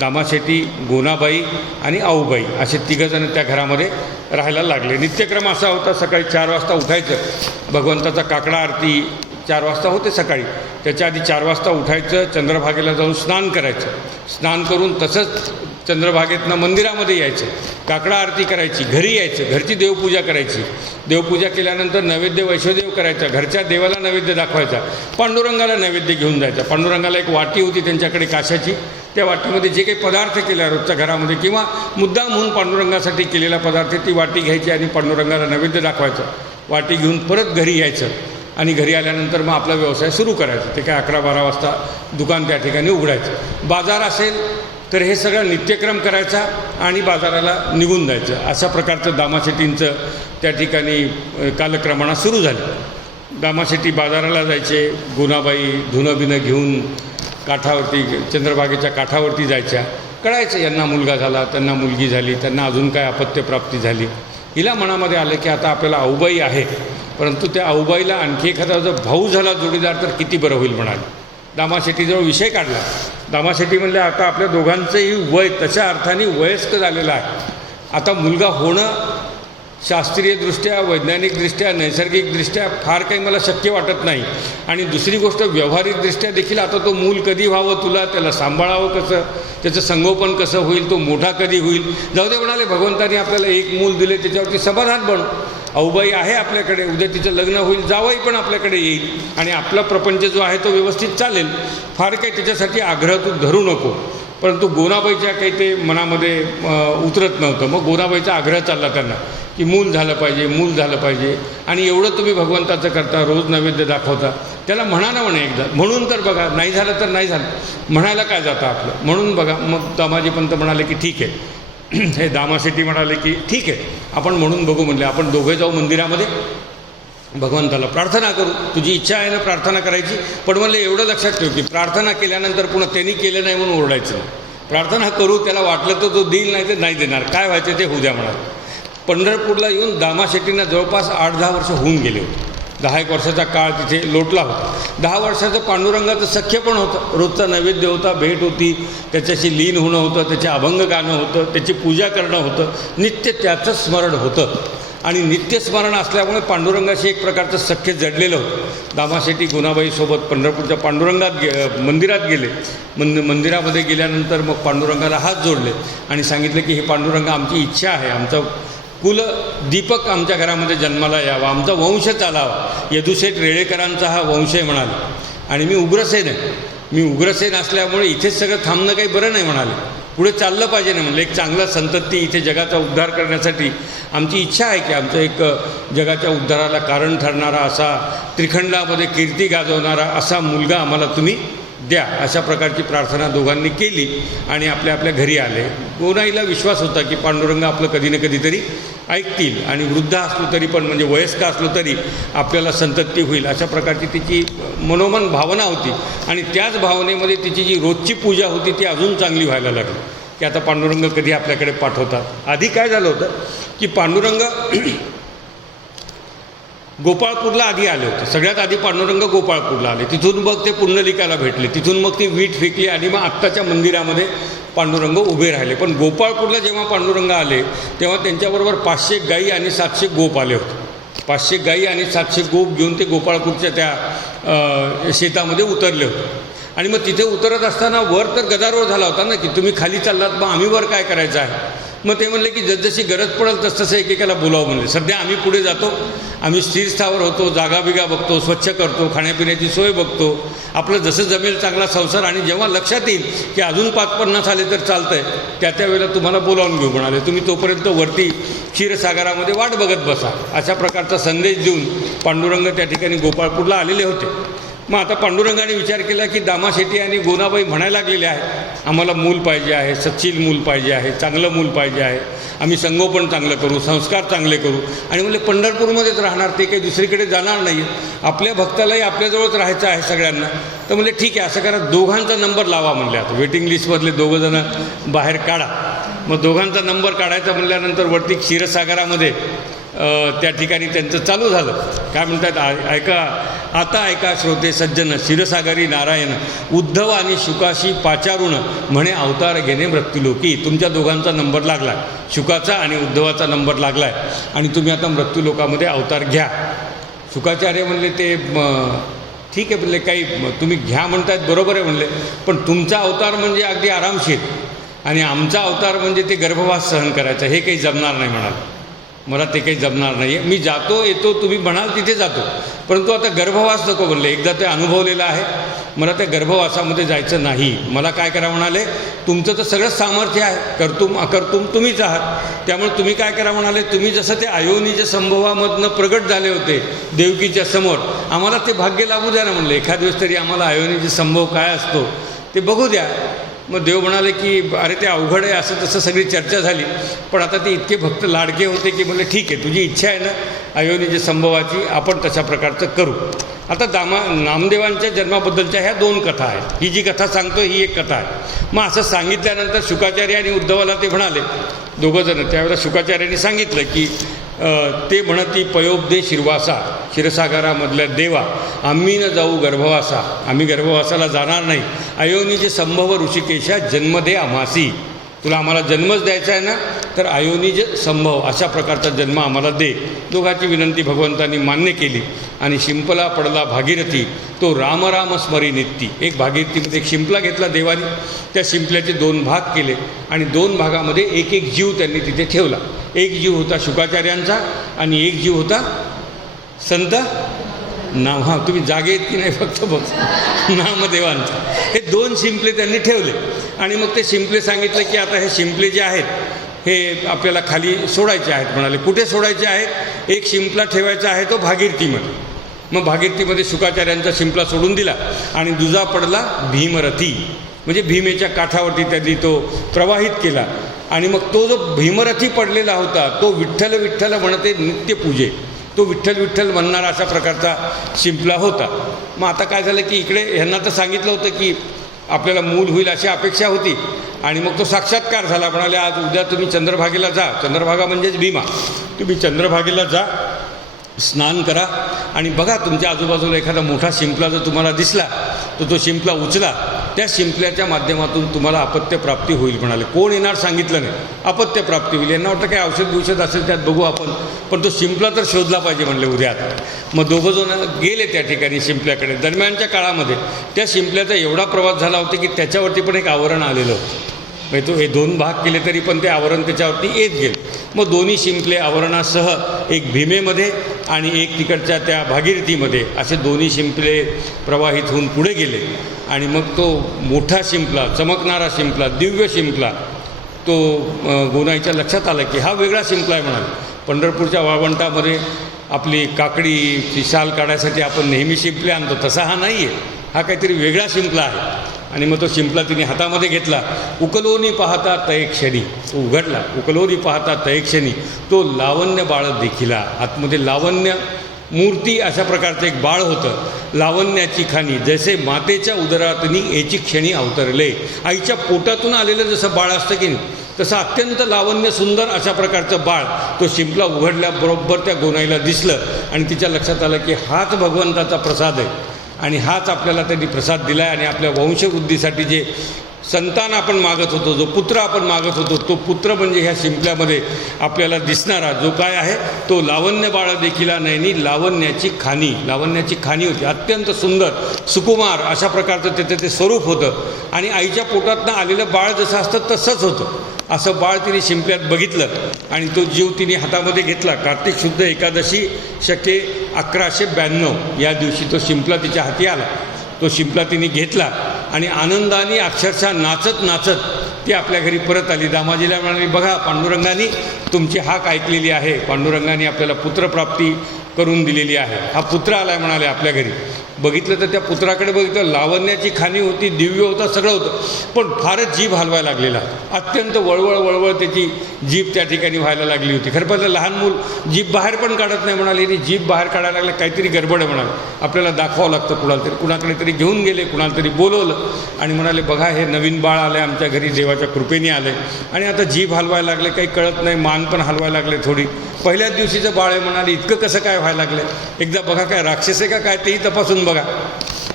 दामाशेट्टी, गोनाबाई आणि आऊबाई असे तिघंजण त्या घरामध्ये राहायला लागले. नित्यक्रम असा होता, सकाळी 4 वाजता उठायचं, भगवंताचा काकडा आरती 4 वाजता होते सकाळी, त्याच्या आधी 4 वाजता उठायचं, चंद्रभागेला जाऊन स्नान करायचं, स्नान करून तसंच चंद्रभागेतनं मंदिरामध्ये यायचं, काकडा आरती करायची, घरी यायचं, घरची देवपूजा करायची, देवपूजा केल्यानंतर नैवेद्य वैष्णोदेव करायचा, घरच्या देवाला नैवेद्य दाखवायचा, पांडुरंगाला नैवेद्य घेऊन जायचा. पांडुरंगाला एक वाटी होती त्यांच्याकडे काशाची, त्या वाटीमध्ये जे काही पदार्थ केले रोजच्या घरामध्ये किंवा मुद्दाम म्हणून पांडुरंगासाठी केलेला पदार्थ ती वाटी घ्यायची आणि पांडुरंगाला नैवेद्य दाखवायचं, वाटी घेऊन परत घरी यायचं आणि घरी आल्यानंतर मग आपला व्यवसाय सुरू करायचा. ते काय 11-12 वाजता दुकान त्या ठिकाणी उघडायचं. बाजार असेल तर हे सगळं नित्यक्रम करायचा आणि बाजाराला निघून जायचं. अशा प्रकारचं दामाशेट्टींचं त्या ठिकाणी कालक्रमणा सुरू झाली. दामाशेट्टी बाजाराला जायचे, गुणाबाई धुणं बिनं घेऊन काठावरती, चंद्रभागेच्या काठावरती जायच्या. कळायचं यांना मुलगा झाला, त्यांना मुलगी झाली, त्यांना अजून काय अपत्यप्राप्ती झाली. हिला मनामध्ये आलं की आता आपल्याला आऊबाई आहे, परंतु त्या आऊबाईला आणखी एखादा जर भाऊ झाला जोडीदार तर किती बरं होईल म्हणाले. दामाशेट्टीजवळ विषय काढला. दामाशेट्टी म्हणले आता आपल्या दोघांचंही वय तशा अर्थाने वयस्क झालेलं आहे, आता मुलगा होणं शास्त्रीयदृष्ट्या, वैज्ञानिकदृष्ट्या, नैसर्गिकदृष्ट्या फार काही मला शक्य वाटत नाही. आणि दुसरी गोष्ट व्यावहारिकदृष्ट्या देखील आता तो मूल कधी व्हावं तुला, त्याला सांभाळावं कसं, त्याचं संगोपन कसं होईल, तो मोठा कधी होईल. जाऊ दे म्हणाले, भगवंताने आपल्याला एक मूल दिले त्याच्यावरती समाधान बन. अहोबाई आहे आपल्याकडे, उद्या तिचं लग्न होईल, जावई पण आपल्याकडे येईल आणि आपला प्रपंच जो आहे तो व्यवस्थित चालेल. फार काही त्याच्यासाठी आग्रह तू धरू नको. परंतु गोनाबाईच्या काही ते मनामध्ये उतरत नव्हतं. मग गोनाबाईचा आग्रह चालला त्यांना की मूल झालं पाहिजे, मूल झालं पाहिजे. आणि एवढं तुम्ही भगवंताचं करता, रोज नैवेद्य दाखवता, त्याला म्हणा ना म्हणे एकदा. म्हणून तर बघा, नाही झालं तर नाही झालं, म्हणायला काय जातं आपलं. म्हणून बघा, मग दामाजी पंत म्हणाले की ठीक आहे. हे दामाशेट्टी म्हणाले की ठीक आहे, आपण म्हणून बघू. म्हणले आपण दोघे जाऊ मंदिरामध्ये, भगवंताला प्रार्थना करू. तुझी इच्छा आहे ना प्रार्थना करायची, पण म्हणले एवढं लक्षात ठेव की प्रार्थना केल्यानंतर पुन्हा त्यांनी केलं नाही म्हणून ओरडायचं नाही. प्रार्थना करू, त्याला वाटलं तर तो देईल, नाही तर नाही देणार, काय व्हायचं ते होऊ द्या म्हणाले. पंढरपूरला येऊन दामाशेट्टींना जवळपास 8-10 वर्ष होऊन गेले होते. 10 वर्षाचा काळ तिथे लोटला होता. 10 वर्षाचं पांडुरंगाचं सख्य पण होतं, रोजचा नैवेद्य होता, भेट होती, त्याच्याशी लीन होणं होतं, त्याचे अभंग गाणं होतं, त्याची पूजा करणं होतं, नित्य त्याचं स्मरण होतं. आणि नित्यस्मरण असल्यामुळे पांडुरंगाशी एक प्रकारचं सख्य जडलेलं होतं. दामाशेट्टी गुणाबाईसोबत पंढरपूरच्या पांडुरंगात मंदिरात गेले. मंदिरामध्ये गेल्यानंतर मग पांडुरंगाला हात जोडले आणि सांगितले की हे पांडुरंग, आमची इच्छा आहे, आमचा कुल दीपक आमच्या घरामध्ये जन्माला यावा, आमचा वंश चालावा. यदुशेठ रेळेकरांचा हा वंश आहे म्हणाले. आणि मी उग्रसेन आहे, मी उग्रसेन असल्यामुळे इथेच सगळं थांबणं काही बरं नाही म्हणाले, पुढे चाललं पाहिजे ना म्हणलं. एक चांगला संतती इथे जगाचा उद्धार करण्यासाठी आमची इच्छा आहे की आमचं एक जगाच्या उद्धाराला कारण ठरणारा असा, त्रिखंडामध्ये कीर्ती गाजवणारा असा मुलगा आम्हाला तुम्ही द्या. अशा प्रकारची प्रार्थना दोघांनी केली आणि आपल्या आपल्या घरी आले. गोनाईला विश्वास होता की पांडुरंग आपलं कधी ना कधीतरी ऐकतील आणि वृद्ध असलो तरी पण, म्हणजे वयस्क असलो तरी आपल्याला संतती होईल, अशा प्रकारची तिची मनोमन भावना होती. आणि त्याच भावनेमध्ये तिची जी रोजची पूजा होती ती अजून चांगली व्हायला लागली की आता पांडुरंग कधी आपल्याकडे पाठवतात. आधी काय झालं होतं की पांडुरंग गोपाळपूरला आधी आले होते. सगळ्यात आधी पांडुरंग गोपाळपूरला आले, तिथून मग ते पुंडलिकाला भेटले, तिथून मग ती वीट फेकली आणि मग आत्ताच्या मंदिरामध्ये पांडुरंग उभे राहिले. पण गोपाळपूरला जेव्हा पांडुरंग आले तेव्हा त्यांच्याबरोबर 500 गाई आणि 700 गोप आले होते. 500 गाई आणि 700 गोप घेऊन ते गोपाळपूरच्या त्या शेतामध्ये उतरले होते. आणि मग तिथे उतरत असताना वर तर गदारोळ झाला होता ना की तुम्ही खाली चाललात, मग आम्ही वर काय करायचं आहे. मग ते म्हणले की जसजशी गरज पडेल तसतसं एकेकाला बोलावं म्हणले. सध्या आम्ही पुढे जातो, आम्ही स्थिर स्थावर होतो, जागा बिगा बघतो, स्वच्छ करतो, खाण्यापिण्याची सोय बघतो, आपलं जसं जमेल चांगला संसार. आणि जेव्हा लक्षात येईल की अजून 5-50 आले तर चालतं आहे, त्या वेळेला तुम्हाला बोलावून घेऊ म्हणाले. तुम्ही तोपर्यंत वरती क्षीरसागरामध्ये वाट बघत बसा. अशा प्रकारचा संदेश देऊन पांडुरंग त्या ठिकाणी गोपाळपूरला आलेले होते. मग आता पांडुरंगाने विचार केला की दामाशेट्टी आणि गोनाबाई म्हणायला लागलेले आहेत आम्हाला मूल पाहिजे आहे, सच्चिल मूल पाहिजे आहे, चांगलं मूल पाहिजे आहे, आम्ही संगोपन चांगलं करू, संस्कार चांगले करू. आणि म्हणले पंढरपूरमध्येच राहणार, ते काही दुसरीकडे जाणार नाही, आपल्या भक्तालाही आपल्याजवळच राहायचं आहे सगळ्यांना. तर म्हणले ठीक आहे, असं करा, दोघांचा नंबर लावा म्हणले. आता वेटिंग लिस्टमधले दोघंजणं बाहेर काढा. मग दोघांचा नंबर काढायचा म्हणल्यानंतर वरती क्षीरसागरामध्ये त्या ठिकाणी त्यांचं चालू झालं. काय म्हणतात, आता ऐका श्रोते सज्जन, क्षीरसागरी नारायण उद्धव आणि शुकाशी पाचारून म्हणे अवतार घेणे मृत्यूलोकी. तुमच्या दोघांचा नंबर लागला, शुकाचा आणि उद्धवाचा नंबर लागला आहे आणि तुम्ही आता मृत्यूलोकामध्ये अवतार घ्या. शुकाचार्य म्हणले ते ठीक आहे म्हणले, काही तुम्ही घ्या म्हणतायत बरोबर आहे म्हणले, पण तुमचा अवतार म्हणजे अगदी आरामशीर आणि आमचा अवतार म्हणजे ते गर्भवास सहन करायचा, हे काही जमणार नाही म्हणाल. मला ते काही जमणार नाही आहे, मी जातो येतो तुम्ही म्हणाल तिथे जातो, परंतु आता गर्भवास नको म्हणले. एकदा ते अनुभवलेलं आहे, मला त्या गर्भवासामध्ये जायचं नाही. मला काय करा म्हणाले, तुमचं तर सगळंच सामर्थ्य आहे, कर्तुम अकर्तुम तुम्हीच आहात, त्यामुळे तुम्ही काय करा म्हणाले, तुम्ही जसं ते अयोनीच्या संभवामधनं प्रगट झाले होते देवकीच्या समोर, आम्हाला ते भाग्य लाभू द्या ना म्हणले. एखाद दिवस तरी आम्हाला अयोनीचा संभव काय असतो ते बघू द्या. मग देव म्हणाले की अरे ते अवघड आहे, असं तसं सगळी चर्चा झाली. पण आता ते इतके भक्त लाडके होते की म्हणले ठीक आहे, तुझी इच्छा आहे ना अयोनीच्या संभवाची, आपण तशा प्रकारचं करू. आता नामदेवांच्या जन्माबद्दलच्या ह्या 2 कथा आहेत. ही जी कथा सांगतो ही एक कथा आहे. मग असं सांगितल्यानंतर शुकाचार्य आणि उद्धवाला ते म्हणाले दोघंजणं, त्यावेळेला शुकाचार्यांनी सांगितलं की ते म्हणती पयोब्दे शिरवासा, क्षीरसागरामधल्या देवा, आम्ही न जाऊ गर्भवासा, आम्ही गर्भवासाला जाणार नाही. अयोनीचे संभव ऋषिकेशा जन्म दे आम्हासी. तुला आम्हाला जन्मच द्यायचा आहे ना, तर अयोनिज संभव अशा प्रकारचा जन्म आम्हाला दे. दोघांची विनंती भगवंतांनी मान्य केली आणि शिंपला पडला भागीरथी, तो राम राम स्मरी नित्ती. एक भागीरथीमध्ये एक शिंपला घेतला देवानी, त्या शिंपल्याचे 2 भाग केले आणि 2 भागामध्ये एक एक जीव त्यांनी तिथे ठेवला. एक जीव होता शुकाचार्यांचा आणि एक जीव होता संत नाम, हां तुम्ही जागे आहेत की नाही फक्त बघ, नामदेवांचा. हे 2 शिंपले त्यांनी ठेवले आणि मग ते शिंपले सांगितलं की आता हे शिंपले जे आहेत हे आपल्याला खाली सोडायचे आहेत. म्हणाले कुठे सोडायचे आहेत? एक शिंपला ठेवायचा आहे तो भागीरथीमध्ये. मग भागीरथीमध्ये शुकाचार्यांचा शिंपला सोडून दिला आणि दुजा पडला भीमरथी, म्हणजे भीमेच्या काठावरती त्यांनी तो प्रवाहित केला. आणि मग तो जो भीमरथी पडलेला होता तो विठ्ठल विठ्ठल म्हणते नित्यपूजे, तो विठ्ठल विठ्ठल म्हणणारा अशा प्रकारचा शिंपला होता. मग आता काय झालं की इकडे ह्यांना तर सांगितलं होतं की आपल्याला मूल होईल अशी अपेक्षा होती आणि मग तो साक्षात्कार झाला. म्हणाले आज उद्या तुम्ही चंद्रभागेला जा, चंद्रभागा म्हणजेच भीमा, तुम्ही चंद्रभागेला जा, स्नान करा आणि बघा तुमच्या आजूबाजूला एखादा मोठा शिंपला जर तुम्हाला दिसला तर तो शिंपला उचला, त्या शिंपल्याच्या माध्यमातून तुम्हाला अपत्यप्राप्ती होईल. म्हणाले कोण येणार सांगितलं नाही, अपत्यप्राप्ती होईल. यांना वाटतं काय औषध बिवषध असेल त्यात बघू आपण, पण तो शिंपला तर शोधला पाहिजे म्हणले उद्या. मग दोघं जण गेले त्या ठिकाणी शिंपल्याकडे. दरम्यानच्या काळामध्ये त्या शिंपल्याचा एवढा प्रवास झाला होता की त्याच्यावरती पण एक आवरण आलेलं होतं. म्हणजे तो हे 2 भाग केले तरी पण ते आवरण त्याच्यावरती येत गेले. मग दोन्ही शिंपले आवरणासह एक भीमेमध्ये आणि एक तिकडच्या त्या भागीरथीमध्ये असे दोन्ही शिंपले प्रवाहित होऊन पुढे गेले. आणि मग तो मोठा शिंपला, चमकणारा शिंपला, दिव्य शिंपला, तो गोनाईच्या लक्षात आला की हा वेगळा शिंपला आहे. म्हणाले पंढरपूरच्या वाळवंटामध्ये आपली काकडीची शाल काढायसाठी आपण नेहमी शिंपले आणतो, तसा हा नाही आहे, हा काहीतरी वेगळा शिंपला आहे. आणि मग तो शिंपला तिने हातामध्ये घेतला. उकलोनी पाहता तय क्षणी, तो उघडला. उकलोनी पाहता तय क्षणी तो लावण्य बाळ देखिला. आतमध्ये लावण्य मूर्ती अशा प्रकारचं एक बाळ होतं. लावण्याची खाणी जैसे मातेच्या उदरातनी याची क्षणी अवतरले. आईच्या पोटातून आलेलं जसं बाळ असतं की नाही, तसं अत्यंत लावण्य सुंदर अशा प्रकारचं बाळ तो शिंपला उघडल्याबरोबर त्या गोनाईला दिसलं आणि तिच्या लक्षात आलं की हाच भगवंताचा प्रसाद आहे आणि हाच आपल्याला त्यांनी प्रसाद दिला आहे. आणि आपल्या वंशवृद्धीसाठी जे संतान आपण मागत होतो, जो पुत्र आपण मागत होतो, तो पुत्र म्हणजे ह्या शिंपल्यामध्ये आपल्याला दिसणारा जो काय आहे तो लावण्य बाळ देखील नयनी लावण्याची खाणी. लावण्याची खाणी होती, अत्यंत सुंदर सुकुमार अशा प्रकारचं त्याचं ते स्वरूप होतं. आणि आईच्या पोटातनं आलेलं बाळ जसं असतं तसंच होतं. असं बाळ तिने शिंपल्यात बघितलं आणि तो जीव तिने हातामध्ये घेतला. कार्तिक शुद्ध एकादशी शके 1192 या दिवशी तो शिंपला तिच्या हाती आला. तो शिंपला तिने घेतला आणि आनंदाने अक्षरशः नाचत नाचत ती आपल्या घरी परत आली. दामाजीला म्हणाली बघा पांडुरंगाने तुमची हाक ऐकलेली आहे, पांडुरंगाने आपल्याला पुत्रप्राप्ती करून दिलेली आहे, हा पुत्र आला आहे म्हणाले आपल्या घरी. बघितलं तर त्या पुत्राकडे बघितलं, लावण्याची खाणी होती, दिव्य होता, सगळं होतं, पण फारच जीभ हलवायला लागलेला, अत्यंत वळवळ वळवळ त्याची जीभ त्या ठिकाणी व्हायला लागली होती. खरं पाहिलं लहान मूल जीभ बाहेर पण काढत नाही. म्हणाले ती जीभ बाहेर काढायला लागले, काहीतरी गडबड आहे म्हणाले, आपल्याला दाखवावं लागतं कुणाला तरी. कुणाकडे तरी घेऊन गेले, कुणाला तरी बोलवलं आणि म्हणाले बघा हे नवीन बाळ आलं आमच्या घरी, देवाच्या कृपेने आले आणि आता जीभ हलवायला लागले, काही कळत नाही, मान पण हलवायला लागले थोडी. पहिल्याच दिवशीचं बाळ आहे म्हणाले, इतकं कसं काय व्हायला लागलं, एकदा बघा काय राक्षस आहे का काय तेही तपासून बघा.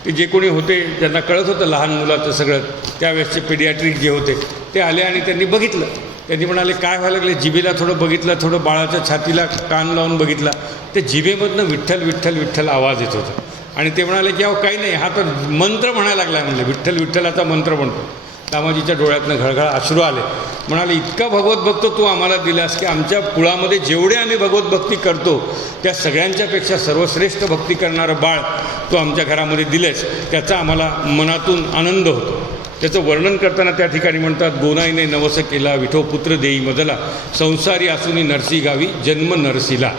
ते जे कोणी होते ज्यांना कळत होतं लहान मुलाचं सगळं, त्यावेळेसचे पेडियाट्रिक जे होते ते आले आणि त्यांनी बघितलं. त्यांनी म्हणाले काय व्हायला लागले, जिभेला थोडं बघितलं, थोडं बाळाच्या छातीला कान लावून बघितला, ते जिभेमधनं विठ्ठल विठ्ठल विठ्ठल आवाज येत होता. आणि ते म्हणाले की अहो काही नाही, हा तर मंत्र म्हणायला लागला आहे, म्हणजे विठ्ठल विठ्ठलाचा मंत्र म्हणतो. दामाजीच्या डोळ्यातनं घळघळ अश्रू आले. म्हणाले इतका भगवत भक्त तू आम्हाला दिलास की आमच्या कुळामध्ये जेवढे आम्ही भगवत भक्ती करतो त्या सगळ्यांच्यापेक्षा सर्वश्रेष्ठ भक्ती करणारं बाळ तू आमच्या घरामध्ये दिलेस, त्याचा आम्हाला मनातून आनंद होतो. त्याचं वर्णन करताना त्या ठिकाणी म्हणतात, गोनाईने नवस केला विठो पुत्र देई मजला, संसारी असूनी नरसी गावी जन्म नरसीला,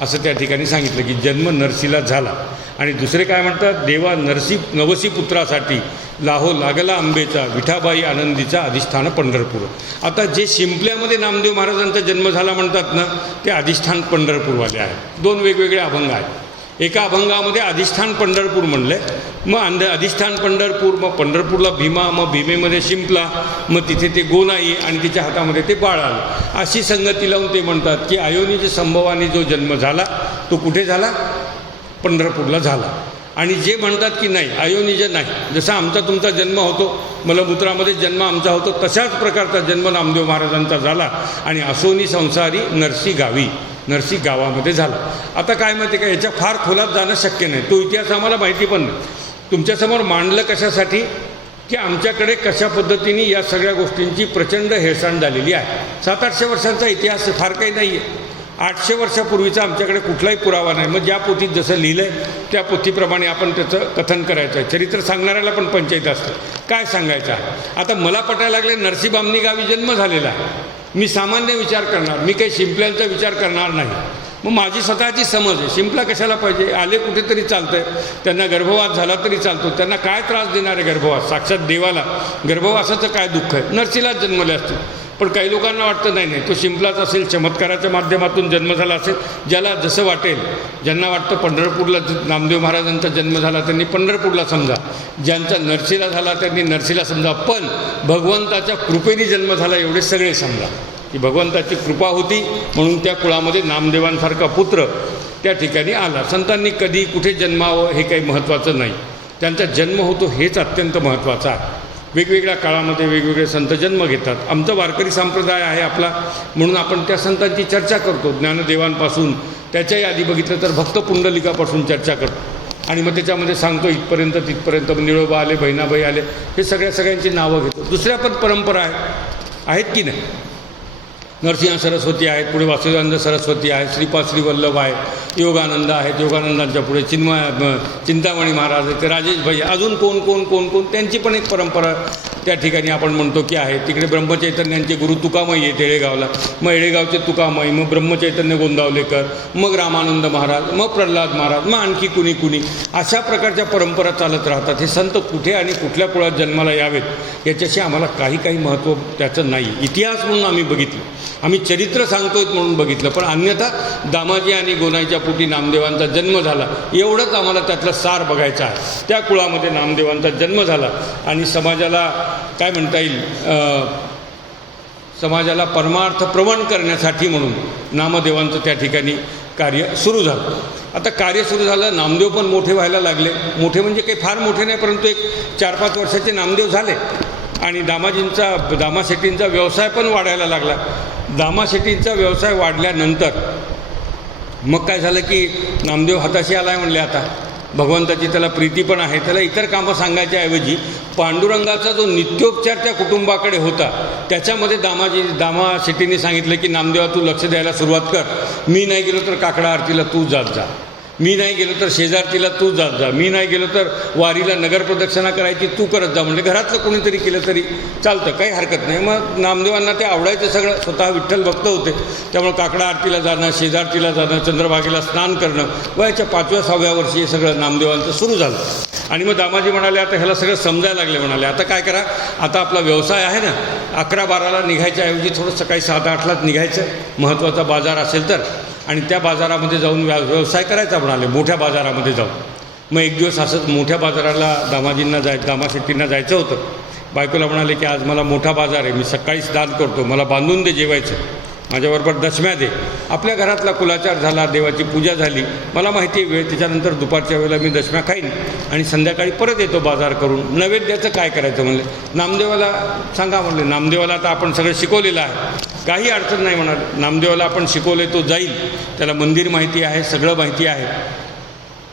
असं त्या ठिकाणी सांगितलं की जन्म नरसीला झाला. आणि दुसरे काय म्हणतात, देवा नवसी पुत्रासाठी लाहो लागला आंबेचा, विठाबाई आनंदीचा अधिष्ठान पंढरपूर. आता जे शिंपल्यामध्ये नामदेव महाराजांचा जन्म झाला म्हणतात ना, ते अधिष्ठान पंढरपूरवाले आहेत. 2 वेगवेगळे अभंग आहेत. एका अभंगामध्ये अधिष्ठान पंढरपूर म्हणले, मग अधिष्ठान पंढरपूर, मग पंढरपूरला भीमा, मग भीमेमध्ये शिंपला, मग तिथे ते गोनाई आणि तिच्या हातामध्ये ते बाळ आलं. अशी संगती लावून ते म्हणतात की अयोनिज संभवाने जो जन्म झाला तो कुठे झाला, पंढरपूरला झाला. आणि जे म्हणतात की नाही अयोनिज नाही, जसा आमचा तुमचा जन्म होतो, मलमूत्रामध्ये जन्म आमचा होतो, तशाच प्रकारचा जन्म नामदेव महाराजांचा झाला आणि असोनी संसारी नरसी गावी, नरसी गावामध्ये झाला. आता काय माहिती का, याच्या फार खोलात जाणं शक्य नाही, तो इतिहास आम्हाला माहिती पण नाही. तुमच्यासमोर मांडलं कशासाठी की आमच्याकडे कशा पद्धतीने या सगळ्या गोष्टींची प्रचंड हेळसांड झालेली आहे. 700-800 वर्षांचा इतिहास फार काही नाही आहे. 800 वर्षापूर्वीचा आमच्याकडे कुठलाही पुरावा नाही. मग ज्या पोथीत जसं लिहिलं आहे त्या पोथीप्रमाणे आपण त्याचं कथन करायचं आहे. चरित्र सांगणाऱ्याला पण पंचायत असतं, काय सांगायचं आहे. आता मला पटायला लागले नरसीबामणी गावी जन्म झालेला आहे, मी सामान्य विचार करणार, मी काही शिंपल्यांचा विचार करणार नाही. मग माझी स्वतःची समज आहे, शिंपला कशाला पाहिजे, आले कुठेतरी चालतं आहे, त्यांना गर्भवास झाला तरी चालतो, त्यांना काय त्रास देणार आहे गर्भवास, साक्षात देवाला गर्भवासाचं काय दुःख आहे, नरसीलाच जन्मले असतील. पण काही लोकांना वाटतं नाही नाही तो शिंपलाच असेल, चमत्काराच्या माध्यमातून जन्म झाला असेल, ज्याला जसं वाटेल. ज्यांना वाटतं पंढरपूरला नामदेव महाराजांचा जन्म झाला त्यांनी पंढरपूरला समजा, ज्यांचा नरसीला झाला त्यांनी नरसीला समजा, पण भगवंताच्या कृपेने जन्म झाला एवढे सगळे समजा की भगवंताची कृपा होती म्हणून त्या कुळामध्ये नामदेवांसारखा पुत्र त्या ठिकाणी आला. संतांनी कधी कुठे जन्मावं हे काही महत्त्वाचं नाही, त्यांचा जन्म होतो हेच अत्यंत महत्त्वाचं आहे. वेगवेगळ्या काळामध्ये वेगवेगळे संत जन्म घेतात. आमचा वारकरी संप्रदाय आहे आपला, म्हणून आपण त्या संतांची चर्चा करतो. ज्ञानदेवांपासून त्याच्याही आधी बघितलं तर भक्त पुंडलिकापासून चर्चा करतो आणि मग त्याच्यामध्ये सांगतो इथपर्यंत तिथपर्यंत निळोबा आले, बहिणाबाई आले, हे सगळ्यांची नावं घेतो. दुसऱ्या पण परंपरा आहेत की नाही. नरसिंह सरस्वती आहेत, पुढे वासुदेवानंद सरस्वती आहेत, श्रीपाद श्रीवल्लभ आहेत, योगानंद आहेत, योगानंदांच्या पुढे चिंतामणी महाराज आहेत, ते राजेश भाई, अजून कोण कोण कोण कोण त्यांची पण एक परंपरा त्या ठिकाणी आपण म्हणतो की आहे. तिकडे ब्रह्मचैतन्यांचे गुरु तुकामाई आहेत येळेगावला, मग येळेगावचे तुकामाई, मग ब्रह्मचैतन्य गोंदावलेकर, मग रामानंद महाराज, मग प्रल्हाद महाराज, मग आणखी कुणी अशा प्रकारच्या परंपरा चालत राहतात. हे संत कुठे आणि कुठल्या कुळात जन्माला यावेत याच्याशी आम्हाला काही महत्त्व त्याचं नाही. इतिहास म्हणून आम्ही बघितलं, आम्ही चरित्र सांगतोय म्हणून बघितलं, पण अन्यथा दामाजी आणि गोनाईच्या पोटी नामदेवांचा जन्म झाला एवढंच आम्हाला त्यातलं सार बघायचं आहे. त्या कुळामध्ये नामदेवांचा जन्म झाला आणि समाजाला काय म्हणता येईल, समाजाला परमार्थ प्रवण करण्यासाठी म्हणून नामदेवांचं त्या ठिकाणी कार्य सुरू झालं. आता कार्य सुरू झालं, नामदेव पण मोठे व्हायला लागले. मोठे म्हणजे काही फार मोठे नाही, परंतु एक 4-5 वर्षाचे नामदेव झाले आणि दामाशेट्टींचा व्यवसाय पण वाढायला लागला. दामाशेट्टींचा व्यवसाय वाढल्यानंतर मग काय झालं की नामदेव हाताशी आला आहे म्हणले. आता भगवंताची त्याला प्रीती पण आहे, त्याला इतर कामं सांगायच्या ऐवजी पांडुरंगाचा जो नित्योपचार त्या कुटुंबाकडे होता त्याच्यामध्ये दामाशेट्टींनी सांगितलं की नामदेवा तू लक्ष द्यायला सुरुवात कर, मी नाही गेलो तर काकडा आरतीला तू जात जा, मी नाही गेलो तर शेजारतीला तू जात जा, मी नाही गेलो तर वारीला नगरप्रदक्षिणा करायची तू करत जा. म्हणजे घरातलं कोणीतरी केलं तरी चालतं, काही हरकत नाही. मग नामदेवांना ते आवडायचं सगळं, स्वतः विठ्ठल भक्त होते, त्यामुळे काकडा आरतीला जाणं, शेजारतीला जाणं, चंद्रभागेला स्नान करणं, वयाच्या 5व्या-6व्या वर्षी हे सगळं नामदेवांचं सुरू झालं. आणि मग दामाजी म्हणाले आता ह्याला सगळं समजायला लागले. म्हणाले आता काय करा, आता आपला व्यवसाय आहे ना, 11-12ला निघायच्या ऐवजी थोडं सकाळी 7-8लाच निघायचं, महत्त्वाचा बाजार असेल तर, आणि त्या बाजारामध्ये जाऊन व्यवसाय करायचा म्हणाले, मोठ्या बाजारामध्ये जाऊन. मग एक दिवस असंच मोठ्या बाजाराला दामाशेट्टींना जायचं होतं. बायकोला म्हणाले की आज मला मोठा बाजार आहे, मी सकाळी स्नान करतो, मला बांधून दे जेवायचं, माझ्याबरोबर दशम्या दे. आपल्या घरातला कुलाचार झाला, देवाची पूजा झाली, मला माहिती आहे वेळ, त्याच्यानंतर दुपारच्या वेळेला मी दशम्या खाईन आणि संध्याकाळी परत येतो बाजार करून. नैवेद्याचं काय करायचं म्हणले. नामदेवाला सांगा म्हणले. नामदेवाला आता आपण सगळं शिकवलेलं आहे, काही अडचण नाही म्हणाले. नामदेवाला आपण शिकवले, तो जाईल, त्याला मंदिर माहिती आहे, सगळं माहिती आहे,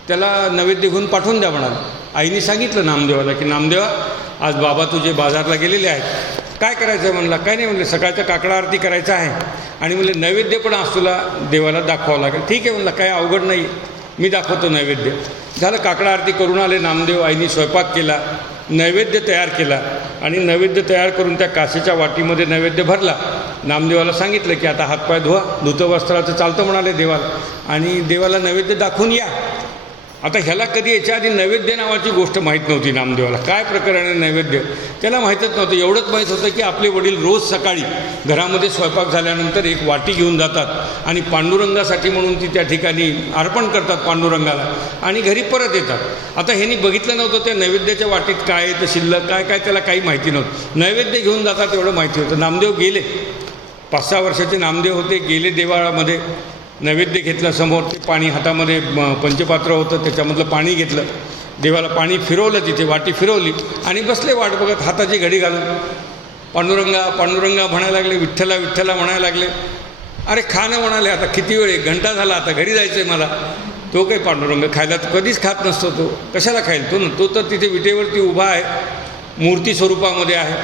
त्याला नैवेद्य घेऊन पाठवून द्या म्हणाले. आईने सांगितलं नामदेवाला की नामदेवा आज बाबा तुझे बाजारला गेलेले आहेत, काय करायचं आहे म्हणला. काय नाही म्हणले, सकाळच्या काकडा आरती करायचं आहे आणि म्हणले नैवेद्य पण आज तुला देवाला दाखवावं लागेल. ठीक आहे म्हणला, काय अवघड नाही, मी दाखवतो नैवेद्य. झालं, काकडा आरती करून आले नामदेव. आईने स्वयंपाक केला, नैवेद्य तयार केला आणि नैवेद्य तयार करून त्या काशीच्या वाटीमध्ये नैवेद्य भरला. नामदेवाला सांगितलं की आता हातपाय धुवा, धुतं वस्त्राचं चालतं म्हणाले देवाला, आणि देवाला नैवेद्य दाखवून या. आता ह्याला कधी याच्या आधी नैवेद्य नावाची गोष्ट माहीत नव्हती नामदेवाला, काय प्रकरण आहे नैवेद्य त्याला माहीतच नव्हतं. एवढंच माहीत होतं की आपले वडील रोज सकाळी घरामध्ये स्वयंपाक झाल्यानंतर एक वाटी घेऊन जातात आणि पांडुरंगासाठी म्हणून ती त्या ठिकाणी अर्पण करतात पांडुरंगाला आणि घरी परत येतात. आता ह्यांनी बघितलं नव्हतं त्या नैवेद्याच्या वाटीत काय तर शिल्लक काय त्याला काही माहिती नव्हतं. नैवेद्य घेऊन जातात एवढं माहिती होतं. नामदेव गेले, 5-6 वर्षाचे नामदेव होते, गेले देवाळामध्ये, नैवेद्य घेतलं समोर, ते पाणी हातामध्ये पंचपात्र होतं त्याच्यामधलं पाणी घेतलं देवाला पाणी फिरवलं, तिथे वाटी फिरवली आणि बसले वाट बघत हाताची घडी घालून. पांडुरंगा पांडुरंगा म्हणायला लागले, विठ्ठला विठ्ठला म्हणायला लागले. अरे खा ना म्हणाले, आता किती वेळ, 1 घंटा झाला, आता घरी जायचं आहे मला. तो काही पांडुरंग खायला तर कधीच खात नसतो, तो कशाला खाईल तो ना, तो तर तिथे विटेवरती उभा आहे, मूर्ती स्वरूपामध्ये आहे,